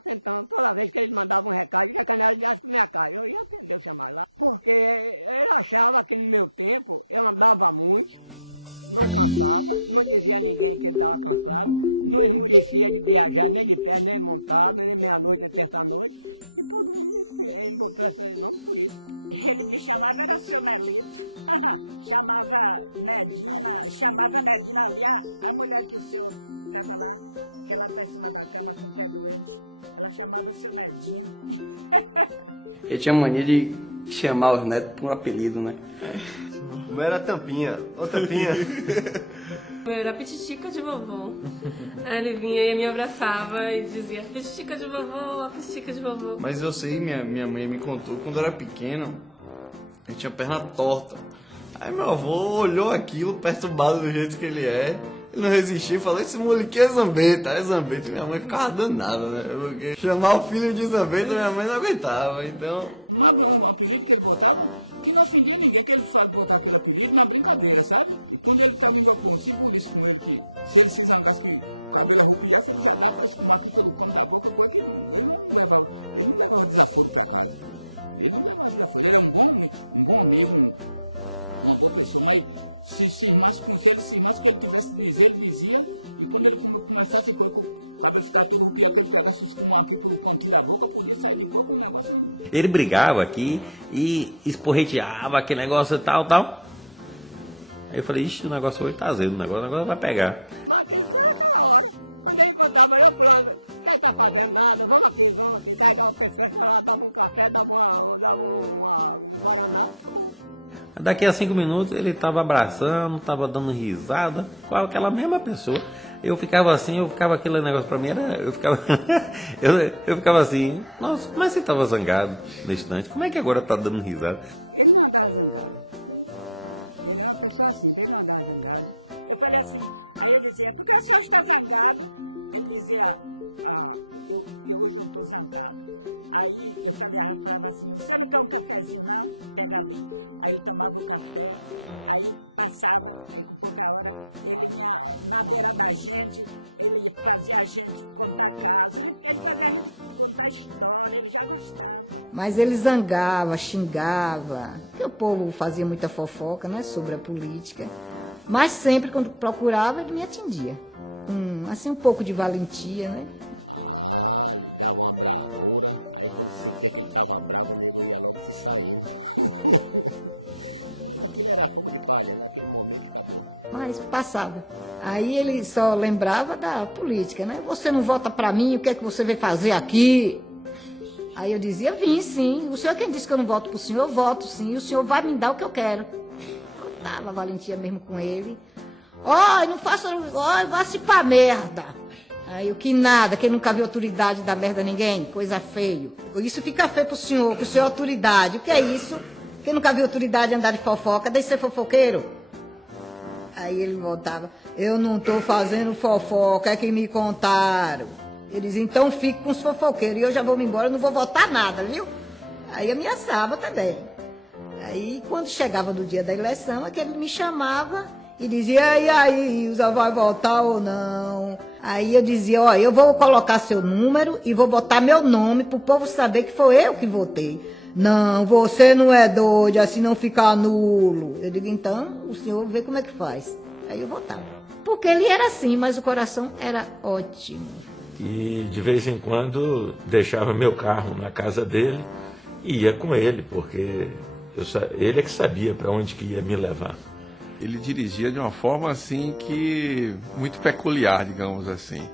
então toda vez que ele mandava um recado, a canela de aço com minha cara, eu ia atender o chamar lá. Porque ele achava que no meu tempo eu andava muito, não cansava, não dizia a ninguém que ele estava cansado, não esmurecia de viajar nem de pé, nem montado, nem meia-noite, nem terça-noite, e todo mundo me botou esse nome por isso. Ele me chamava, era seu Nelito, chamava Nedina ali, a mulher que o senhor estava lá, que ela está em cima da cama com o pé doente, ela chamava o seu Nedinho. Ele tinha mania de chamar os netos por um apelido, né? Não era Tampinha, ô Tampinha. Eu era a Pititica de vovô. Aí ele vinha e me abraçava e dizia, Pititica de vovô, Pititica de vovô. Mas eu sei, minha mãe me contou, quando eu era pequeno, eu tinha perna torta. Aí meu avô olhou aquilo, perturbado do jeito que ele é, ele não resistiu e falou, esse moleque é zambeta, Minha mãe ficava danada, né? Porque chamar o filho de zambeta, minha mãe não aguentava, então... Um apelido que ele botava, que não ofendia ninguém, que ele fazia botar aquele apelido na brincadeira, sabe? E quando ele estava em vapor, se polícia com ele, que se ele se zangasse que o cabelo arrupiasse, ele já dava para escumar aqui pelo canto da boca, coisa que ele não levava desaforo para casa. Ele não levava desaforo, ele era um bom amigo, uma boa pessoa, mas se ele se irmasse com o que ele tivesse de dizer, ele dizia, e quando ele começasse com o cabelo ficar todo rupiado, que ele pegasse com aqui pelo cantinho da boca, podia sair de cor com um negócio... Não... Ele brigava aqui e esporreteava aquele negócio e tal. Aí eu falei, ixi, o negócio hoje tá azedo, o negócio vai pegar. Mas era aquela hora, quando ele encontrava eu falando, o que tá fazendo nada, vamos aqui, carregava uma pessoa, dava um café, dava um guaraná, acabou. Daqui a 5 minutos ele estava abraçando, estava dando risada com aquela mesma pessoa. Eu ficava assim, aquele negócio pra mim eu ficava assim, nossa, mas você estava zangado no instante, como é que agora tá dando risada? Ele não andava zangado. Ele é uma pessoa assim, ele não andava zangado. Eu falei assim, aí eu dizia, por que o senhor está zangado? Ele dizia, hoje eu estou zangado. Aí eu falava assim, você não quer um cafezinho não? Pega ali. Aí ele tomava o café, aí passava, aí com pouca hora, ele ia na beira da gente, ele fazia a gente contar casa, ele fazia a gente contar história, ele já gostava. Mas ele zangava, xingava, porque o povo fazia muita fofoca, né, sobre a política. Mas sempre quando procurava, ele me atendia. Assim, um pouco de valentia, né? Ele dava uma bravura, aí quando sentia que ele estava bravo, o nego ia logo se saindo. Mas aquilo era fogo de palha, naquele momento acabou. Mas passava. Aí ele só lembrava da política, né? Você não vota pra mim, o que é que você veio fazer aqui? Aí eu dizia, vim sim. O senhor quem disse que eu não voto pro senhor? Eu voto sim. E o senhor vai me dar o que eu quero. Eu tava valentia mesmo com ele. Ó, não faça... Ó, vá-se pra merda. Aí eu, que nada, quem nunca viu autoridade da merda a ninguém? Coisa feio. Isso fica feio pro senhor é autoridade. O que é isso? Quem nunca viu autoridade andar de fofoca? Deixa de ser fofoqueiro. Aí ele voltava, eu não tô fazendo fofoca, é que me contaram. Eles, então fique com os fofoqueiros, e eu já vou me embora, eu não vou votar nada, viu? Aí ameaçava também. Aí quando chegava no dia da eleição, é que ele me chamava e dizia, e aí, Ilza, vai votar ou não? Aí eu dizia, ó, eu vou colocar seu número e vou botar meu nome pro povo saber que foi eu que votei. Não, você não é doido, assim não fica nulo. Eu digo, então, o senhor vê como é que faz. Aí eu votava. Porque ele era assim, mas o coração era ótimo. E de vez em quando deixava meu carro na casa dele e ia com ele, porque ele é que sabia para onde que ia me levar. Ele dirigia de uma forma assim que muito peculiar, digamos assim.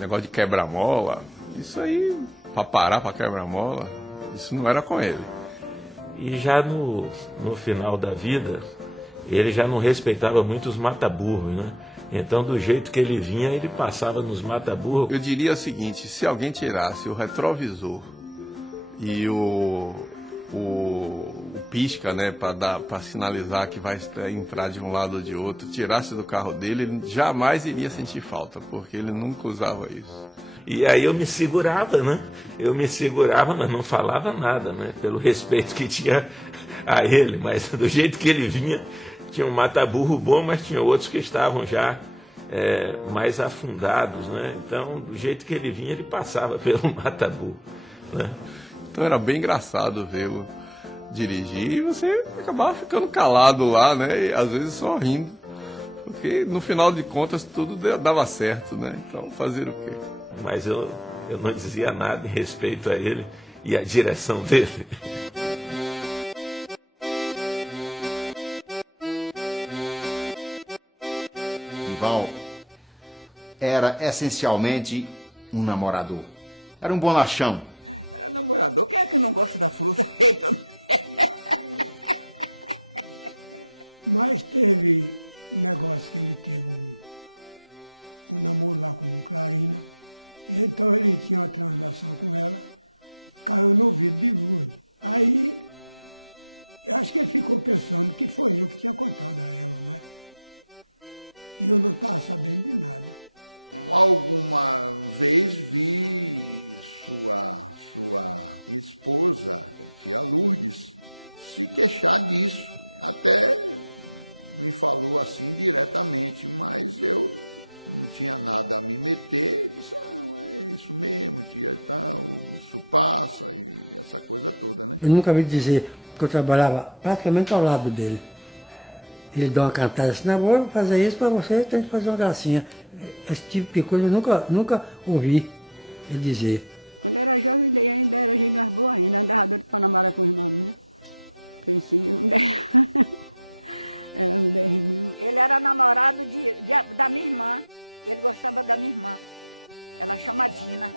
Negócio de quebra-mola, isso aí, para parar para quebra-mola, isso não era com ele. E já no final da vida, ele já não respeitava muito os mata-burros, né? Então, do jeito que ele vinha, ele passava nos mata-burros. Eu diria o seguinte, se alguém tirasse o retrovisor e o pisca, né, para sinalizar que vai entrar de um lado ou de outro, tirasse do carro dele, ele jamais iria sentir falta, porque ele nunca usava isso. E aí eu me segurava, né? Eu me segurava, mas não falava nada, né? Pelo respeito que tinha a ele, mas do jeito que ele vinha, tinha um mata-burro bom, mas tinha outros que estavam já mais afundados, né? Então, do jeito que ele vinha, ele passava pelo mata-burro, né? Então era bem engraçado vê-lo dirigir e você acabava ficando calado lá, né? E às vezes só rindo, porque no final de contas tudo dava certo, né? Então fazer o quê? Mas eu não dizia nada em respeito a ele e à direção dele. Ival era essencialmente um namorador. Era um bonachão. Era namorador, quem é que não gosta da fruta? Mas teve um negócio que ele teve um namoro lá com Clarina, e então ele tinha uma transação com ela, caiu no ouvido de Lourdes. Aí, eu acho que ele ficou pensando que foi eu que tinha contado a ela, né? E eu não estava sabendo de nada. Alguma vez vi sua esposa, tia Lourdes, se queixar disso. Até me falou assim diretamente, mas eu não tinha nada a me meter. Disse, não, é isso mesmo, tia, e tal, isso passa, e essa coisa toda, né? Eu nunca vi dizer que eu trabalhava praticamente ao lado dele. Ele dá uma cantada assim, não, vou fazer isso para você, tem que fazer uma gracinha. Esse tipo de coisa eu nunca ouvi ele dizer. Quando era jovem, ainda era gente mais boa ainda, andava doido para namorar com a irmã minha. Conhecia, não era mulher nenhuma. Ele era namorado da minha irmã, ele gostava da minha irmã. Ela chama Dina.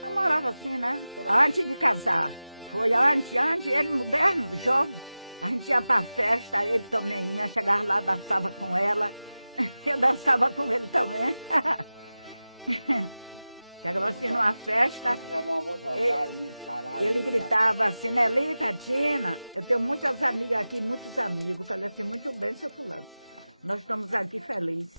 Namorava assim, né? Antes de casar. Foi antes, ele moderno, jovem. A gente ia pra festa, ele também ia, chegava lá, dançava com ela. Eu dançava com ele também. Chegava assim numa festa, ele gritava assim, Nelita, Tina, eu tenho muitas amigas aqui, muitos amigos. Falei assim, muito bem, seu fulano. Nós estamos aqui felizes.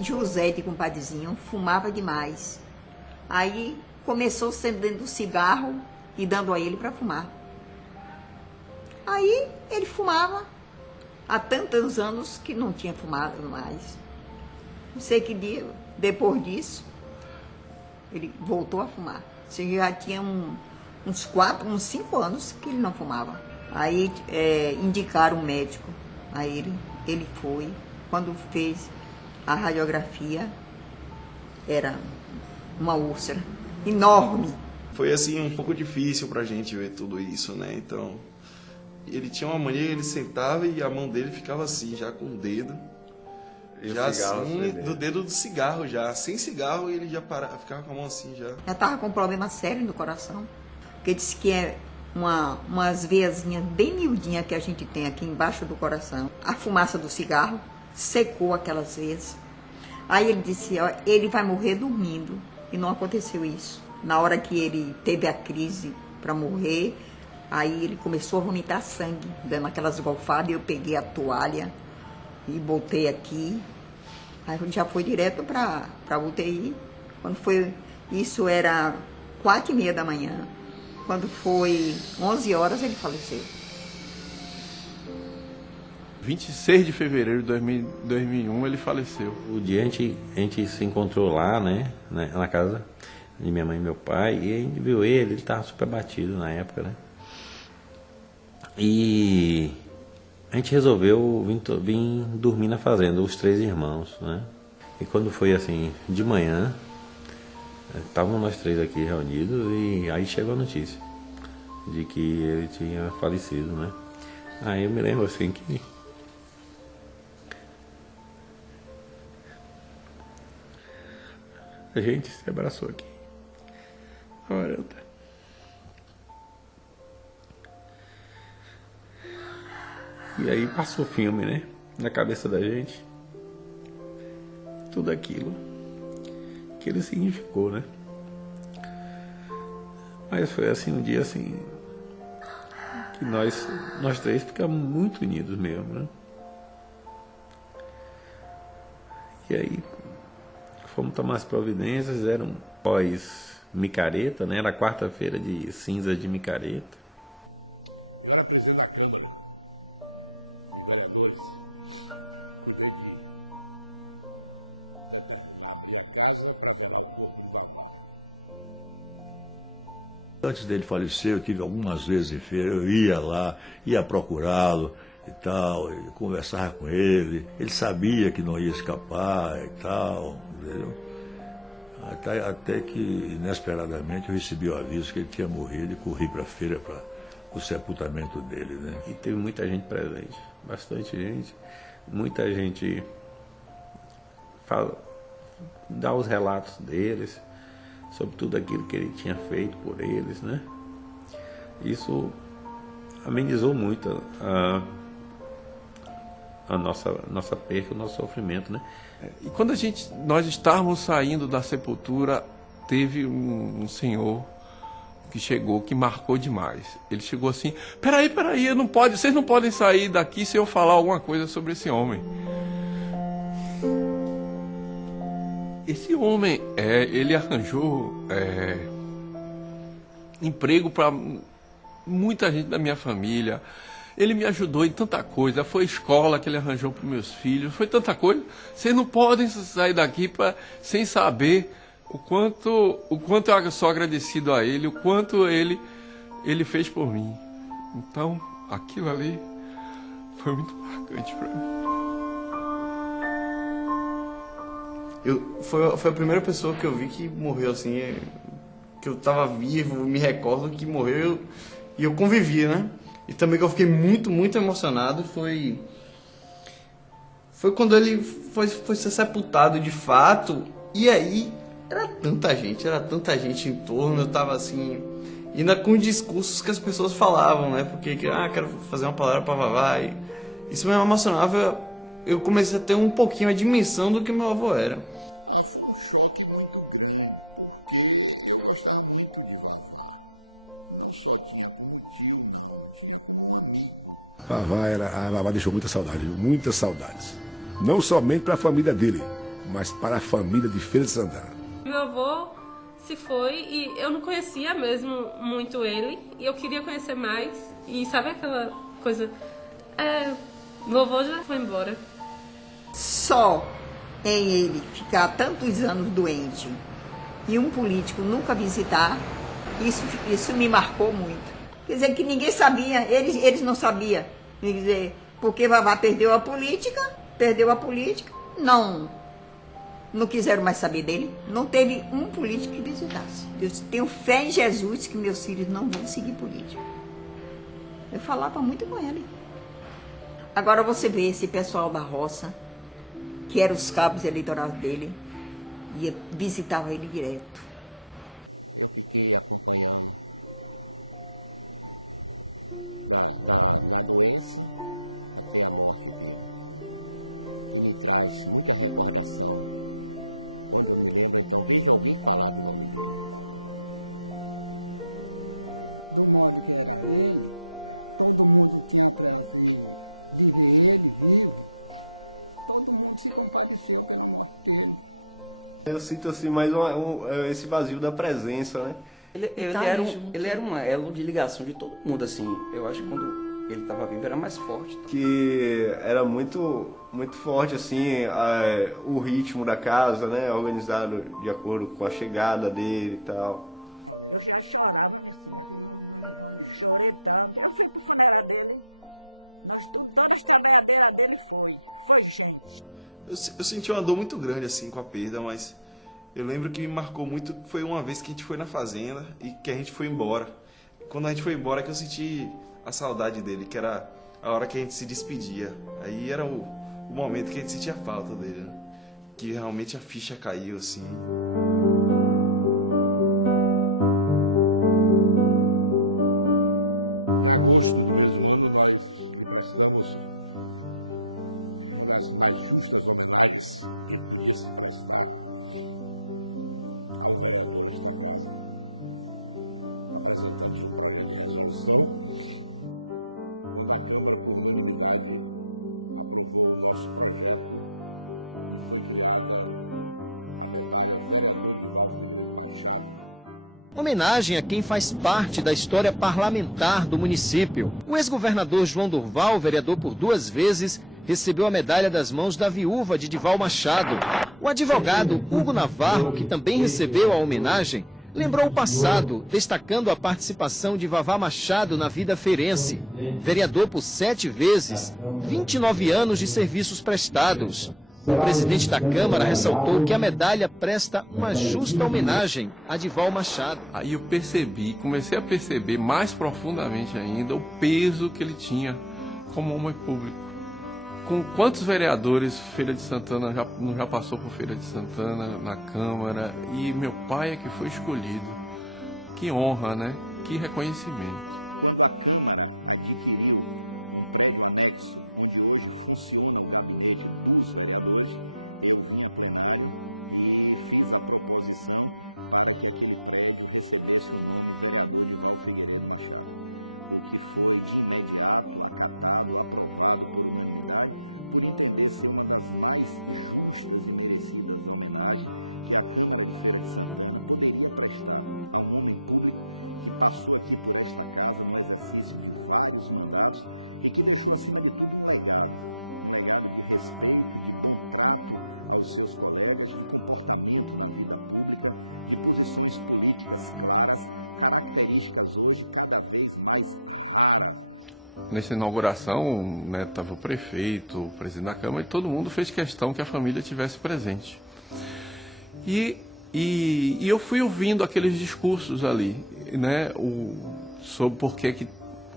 José, de compadrezinho, fumava demais. Aí começou acendendo o cigarro e dando a ele para fumar. Aí ele fumava há tantos anos que não tinha fumado mais. Não sei que dia, depois disso, ele voltou a fumar. Você já tinha uns 5 anos que ele não fumava. Aí indicaram um médico a ele, ele foi. Quando fez a radiografia, era uma úlcera enorme. Foi assim um pouco difícil pra gente ver tudo isso, né? Então, Ele tinha uma mania, ele sentava e a mão dele ficava assim, já com o dedo. E o já cigarro assim, acendendo. do dedo do cigarro já. Sem cigarro ele já ficava com a mão assim já. Ela estava com um problema sério no coração. Porque disse que é umas veiazinhas bem miudinhas que a gente tem aqui embaixo do coração. A fumaça do cigarro secou aquelas veias. Aí ele disse, ó, ele vai morrer dormindo. E não aconteceu isso. Na hora que ele teve a crise para morrer, aí ele começou a vomitar sangue, dando aquelas golfadas. Eu peguei a toalha e botei aqui. Aí já foi direto para UTI. Quando foi, isso era 4h30 da manhã. Quando foi 11 horas, ele faleceu. 26 de fevereiro de 2001 ele faleceu. O dia a gente se encontrou lá, né, na casa de minha mãe e meu pai, e a gente viu ele estava super batido na época, né. E a gente resolveu vir dormir na fazenda, os 3 irmãos, né. E quando foi assim, de manhã, estávamos nós 3 aqui reunidos, e aí chegou a notícia de que ele tinha falecido, né. Aí eu me lembro assim que a gente se abraçou aqui na varanda. E aí passou o filme, né? Na cabeça da gente. Tudo aquilo que ele significou, né? Mas foi assim, um dia assim que nós 3 ficamos muito unidos mesmo, né? E aí fomos tomar as providências, era um pós-micareta, né? Era quarta-feira de cinza de micareta. Eu era presidente da Câmara de Vereadores. Cuidei de determinar, abrir a casa para velar o corpo de Vavá. Antes dele falecer, eu tive algumas vezes em feira, eu ia lá, ia procurá-lo e tal, e conversava com ele. Ele sabia que não ia escapar e tal, entendeu? Até que, inesperadamente, eu recebi o aviso que ele tinha morrido e corri para a feira para o sepultamento dele, né? E teve muita gente presente, bastante gente, muita gente dá os relatos deles, sobre tudo aquilo que ele tinha feito por eles, né? Isso amenizou muito a nossa perca, o nosso sofrimento, né? E quando nós estávamos saindo da sepultura, teve um senhor que chegou, que marcou demais. Ele chegou assim, peraí, vocês não podem sair daqui sem eu falar alguma coisa sobre esse homem. Esse homem, ele arranjou emprego para muita gente da minha família. Ele me ajudou em tanta coisa. Foi escola que ele arranjou para meus filhos. Foi tanta coisa. Vocês não podem sair daqui sem saber o quanto eu sou agradecido a ele, o quanto ele fez por mim. Então, aquilo ali foi muito marcante para mim. Foi a primeira pessoa que eu vi que morreu assim, que eu tava vivo, me recordo que morreu e eu convivia, né? E também que eu fiquei muito, muito emocionado foi quando ele foi ser sepultado de fato. E aí era tanta gente em torno, eu tava assim, ainda com os discursos que as pessoas falavam, né? Porque quero fazer uma palavra pra Vavá. E isso me emocionava. Eu comecei a ter um pouquinho a dimensão do que meu avô era. Foi um choque muito grande, porque eu gostava muito de Vavá. Não só tinha como tio, não, tinha como um amigo. A Vavá deixou muitas saudades. Não somente para a família dele, mas para a família de Feira de Santana. Meu avô se foi e eu não conhecia mesmo muito ele, e eu queria conhecer mais. E sabe aquela coisa, vovô já foi embora. Só em ele ficar tantos anos doente e um político nunca visitar, isso me marcou muito. Quer dizer, que ninguém sabia, eles não sabiam. Quer dizer, porque Vavá perdeu a política, não quiseram mais saber dele, não teve um político que visitasse. Eu tenho fé em Jesus que meus filhos não vão seguir política. Eu falava muito com ele. Agora você vê esse pessoal da roça, que eram os cabos eleitorais dele, e visitava ele direto. Eu fiquei acompanhando da doença até a morte dele. E me traz muita recordação. Quando eu me lembro, então, vejo alguém falar do nome dele. Do modo que era ele, todo mundo tinha prazer de ver ele vivo. Todo mundo se compadeceu pela morte dele. Eu sinto assim mais esse vazio da presença, né? Ele era um elo de ligação de todo mundo, assim. Eu acho que quando ele estava vivo era mais forte. Que era muito forte, assim, o ritmo da casa, né? Organizado de acordo com a chegada dele e tal. Eu já chorava, minha filha. Chorei tanto. Eu fui pro funeral dele. Todas as trabalhadeiras dele foi gente. Eu senti uma dor muito grande, assim, com a perda, mas eu lembro que me marcou muito, foi uma vez que a gente foi na fazenda e que a gente foi embora. Quando a gente foi embora que eu senti a saudade dele, que era a hora que a gente se despedia. Aí era o momento que a gente sentia falta dele, né? Que realmente a ficha caiu, assim. Em agosto do mesmo ano, nós lhe prestamos uma das mais justas homenagens que podia se prestar a um vereador desta casa. Apresentamos um projeto de resolução, onde a Câmara, por unanimidade, aprovou o nosso projeto e foi criada a medalha Vereador Divaldo Figueiredo Machado. Homenagem a quem faz parte da história parlamentar do município. O ex-governador João Durval, vereador por 2 vezes, recebeu a medalha das mãos da viúva de Dival Machado. O advogado Hugo Navarro, que também recebeu a homenagem, lembrou o passado, destacando a participação de Vavá Machado na vida feirense. Vereador por 7 vezes, 29 anos de serviços prestados. O presidente da Câmara ressaltou que a medalha presta uma justa homenagem a Dival Machado. Aí eu comecei a perceber mais profundamente ainda o peso que ele tinha como homem público. Com quantos vereadores Feira de Santana já passou por Feira de Santana, na Câmara, e meu pai é que foi escolhido. Que honra, né? Que reconhecimento. Quando a Câmara adquiriu um prédio anexo, onde hoje funciona o gabinete dos vereadores, eu vim a plenário e fiz a proposição para que aquele prédio recebesse o nome Vereador Divaldo Figueiredo Machado, o que foi de imediato acatado, aprovado por unanimidade, por entender ser uma das mais justas e merecidas homenagens que a Câmara de Feira de Santana poderia prestar a um homem público que passou aqui por esta casa no exercício de vários mandatos e que deixou, acima de tudo, um legado de respeito, de bom trato aos seus colegas, de comportamento na vida pública, de posições políticas claras, características hoje cada vez mais raras. Nessa inauguração, né, estava o prefeito, o presidente da Câmara, e todo mundo fez questão que a família estivesse presente. E eu fui ouvindo aqueles discursos ali, né, sobre por que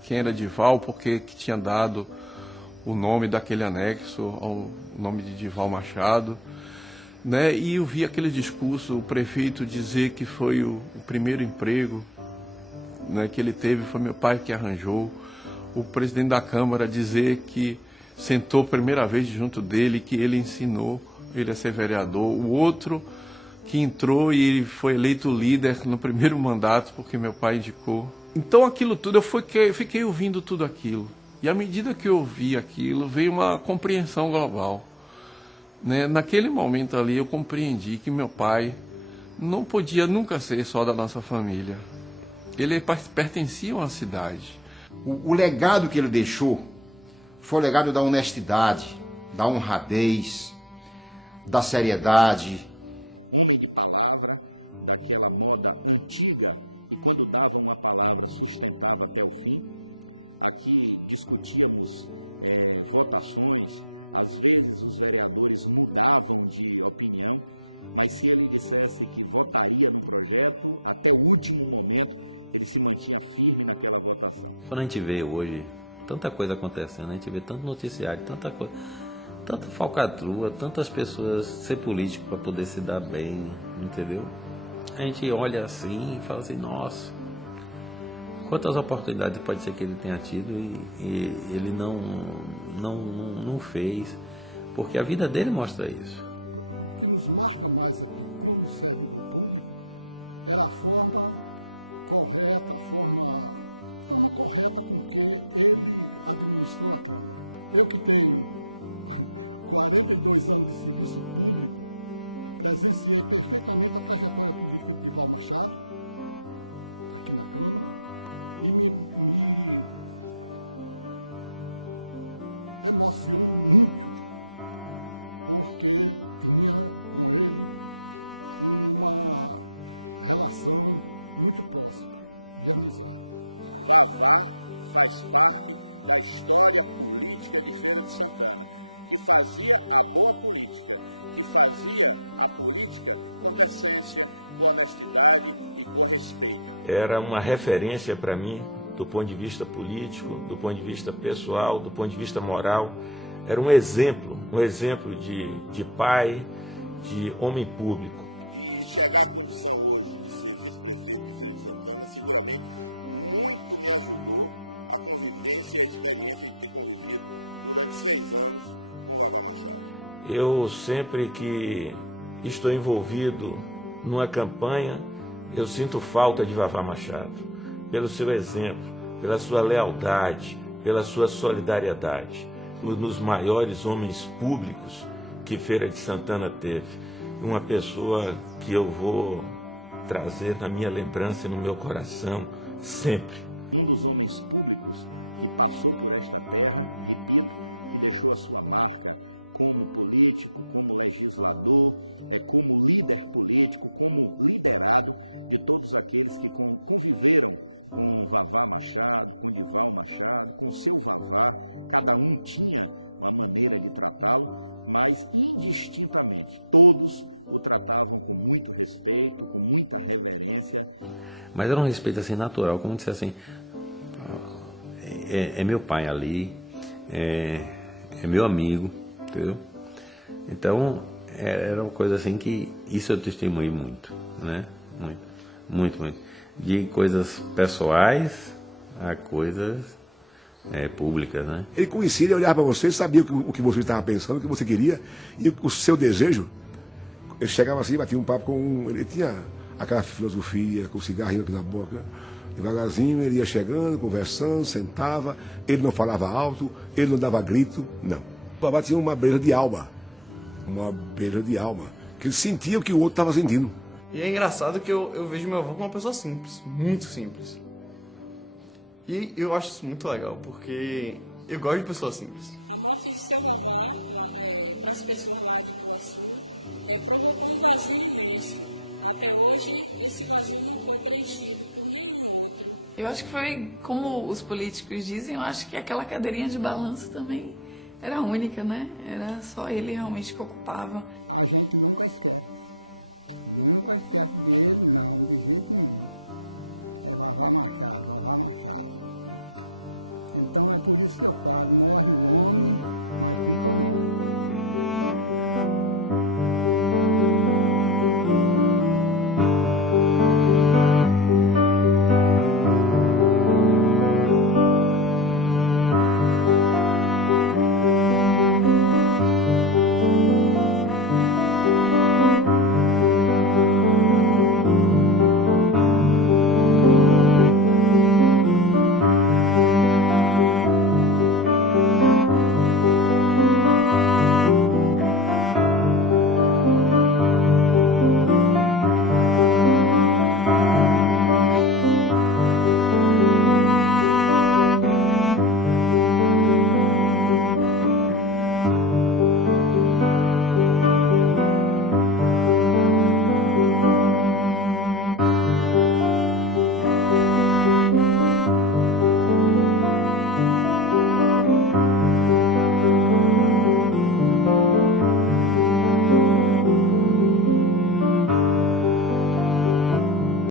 quem era Dival, por que tinha dado o nome daquele anexo ao nome de Dival Machado, né, e eu vi aquele discurso, o prefeito dizer que foi o primeiro emprego, né, que ele teve, foi meu pai que arranjou, o presidente da Câmara dizer que sentou a primeira vez junto dele, que ele ensinou ele a ser vereador, o outro que entrou e foi eleito líder no primeiro mandato porque meu pai indicou. Então aquilo tudo, eu fiquei ouvindo tudo aquilo. E à medida que eu ouvi aquilo, veio uma compreensão global. Né? Naquele momento ali eu compreendi que meu pai não podia nunca ser só da nossa família. Ele pertencia a uma cidade. O legado que ele deixou foi o legado da honestidade, da honradez, da seriedade. Homem de palavra, daquela moda antiga, e quando dava uma palavra sustentava até o fim. Aqui discutíamos votações, às vezes os vereadores mudavam de opinião, mas se ele dissesse que votaria no projeto, até o último momento ele se mantinha firme naquela votação. Quando a gente vê hoje tanta coisa acontecendo, a gente vê tanto noticiário, tanta coisa, tanta falcatrua, tantas pessoas ser político para poder se dar bem, entendeu? A gente olha assim e fala assim, nossa, quantas oportunidades pode ser que ele tenha tido e ele não fez, porque a vida dele mostra isso. O que nos marca mais aqui como servidor público era a forma correta, a forma correta com que ele administrou a Câmara. Eu que tenho 42 anos de serviço público, presenciei perfeitamente a trajetória política de Dival Machado, aqui na Câmara, e me emociono muito, porque tinha com ele uma relação muito próxima, de amizade. Vavá faz parte da história política de Feira de Santana, que fazia a boa política, que fazia a política com decência, com honestidade e com respeito. Era uma referência para mim, do ponto de vista político, do ponto de vista pessoal, do ponto de vista moral. Era um exemplo de pai, de homem público. E chegar à condição hoje de ser vice-prefeito de Feira de Santana, seguramente muito me ajudou a convivência e a experiência de ter convivido durante 6 anos com o Vavá Machado. Eu sempre que estou envolvido numa campanha, eu sinto falta de Vavá Machado, pelo seu exemplo, pela sua lealdade, pela sua solidariedade, um dos maiores homens públicos que Feira de Santana teve, uma pessoa que eu vou trazer na minha lembrança e no meu coração sempre. Um dos homens públicos que passou por esta terra, repito, que deixou a sua marca como político, como legislador, como líder político, como liderado de todos aqueles que conviveram com Vavá Machado, com Dival Machado, com seu Vavá. Cada um tinha uma maneira de tratá-lo, mas indistintamente todos o tratavam com muito respeito, com muita reverência. Mas era um respeito assim natural, como disse assim, é meu pai ali, é meu amigo, entendeu? Então era uma coisa assim que isso eu testemunhei muito, né? Muito. De coisas pessoais a coisas públicas, né? Ele conhecia, ele olhava para você, sabia o que você estava pensando, o que você queria, e o seu desejo. Ele chegava assim, batia um papo com ele tinha aquela filosofia, com o cigarrinho aqui na boca. Devagarzinho ele ia chegando, conversando, sentava, ele não falava alto, ele não dava grito, não. O Vavá tinha uma beleza de alma, que ele sentia o que o outro estava sentindo. E é engraçado que eu vejo meu avô como uma pessoa simples, muito simples. E eu acho isso muito legal, porque eu gosto de pessoas simples. A morte de seu Vavá, para as pessoas lá de Puaçu, provocou um vazio imenso. Até hoje, esse vazio não foi preenchido por nenhum outro. Eu acho que foi, como os políticos dizem, eu acho que aquela cadeirinha de balanço também era única, né? Era só ele realmente que ocupava. A gente nunca esquece. Nunca esquece dele, não, de jeito nenhum. É Vavá Machado. Então é por isso que eu falo, morre o homem, mas fica o nome.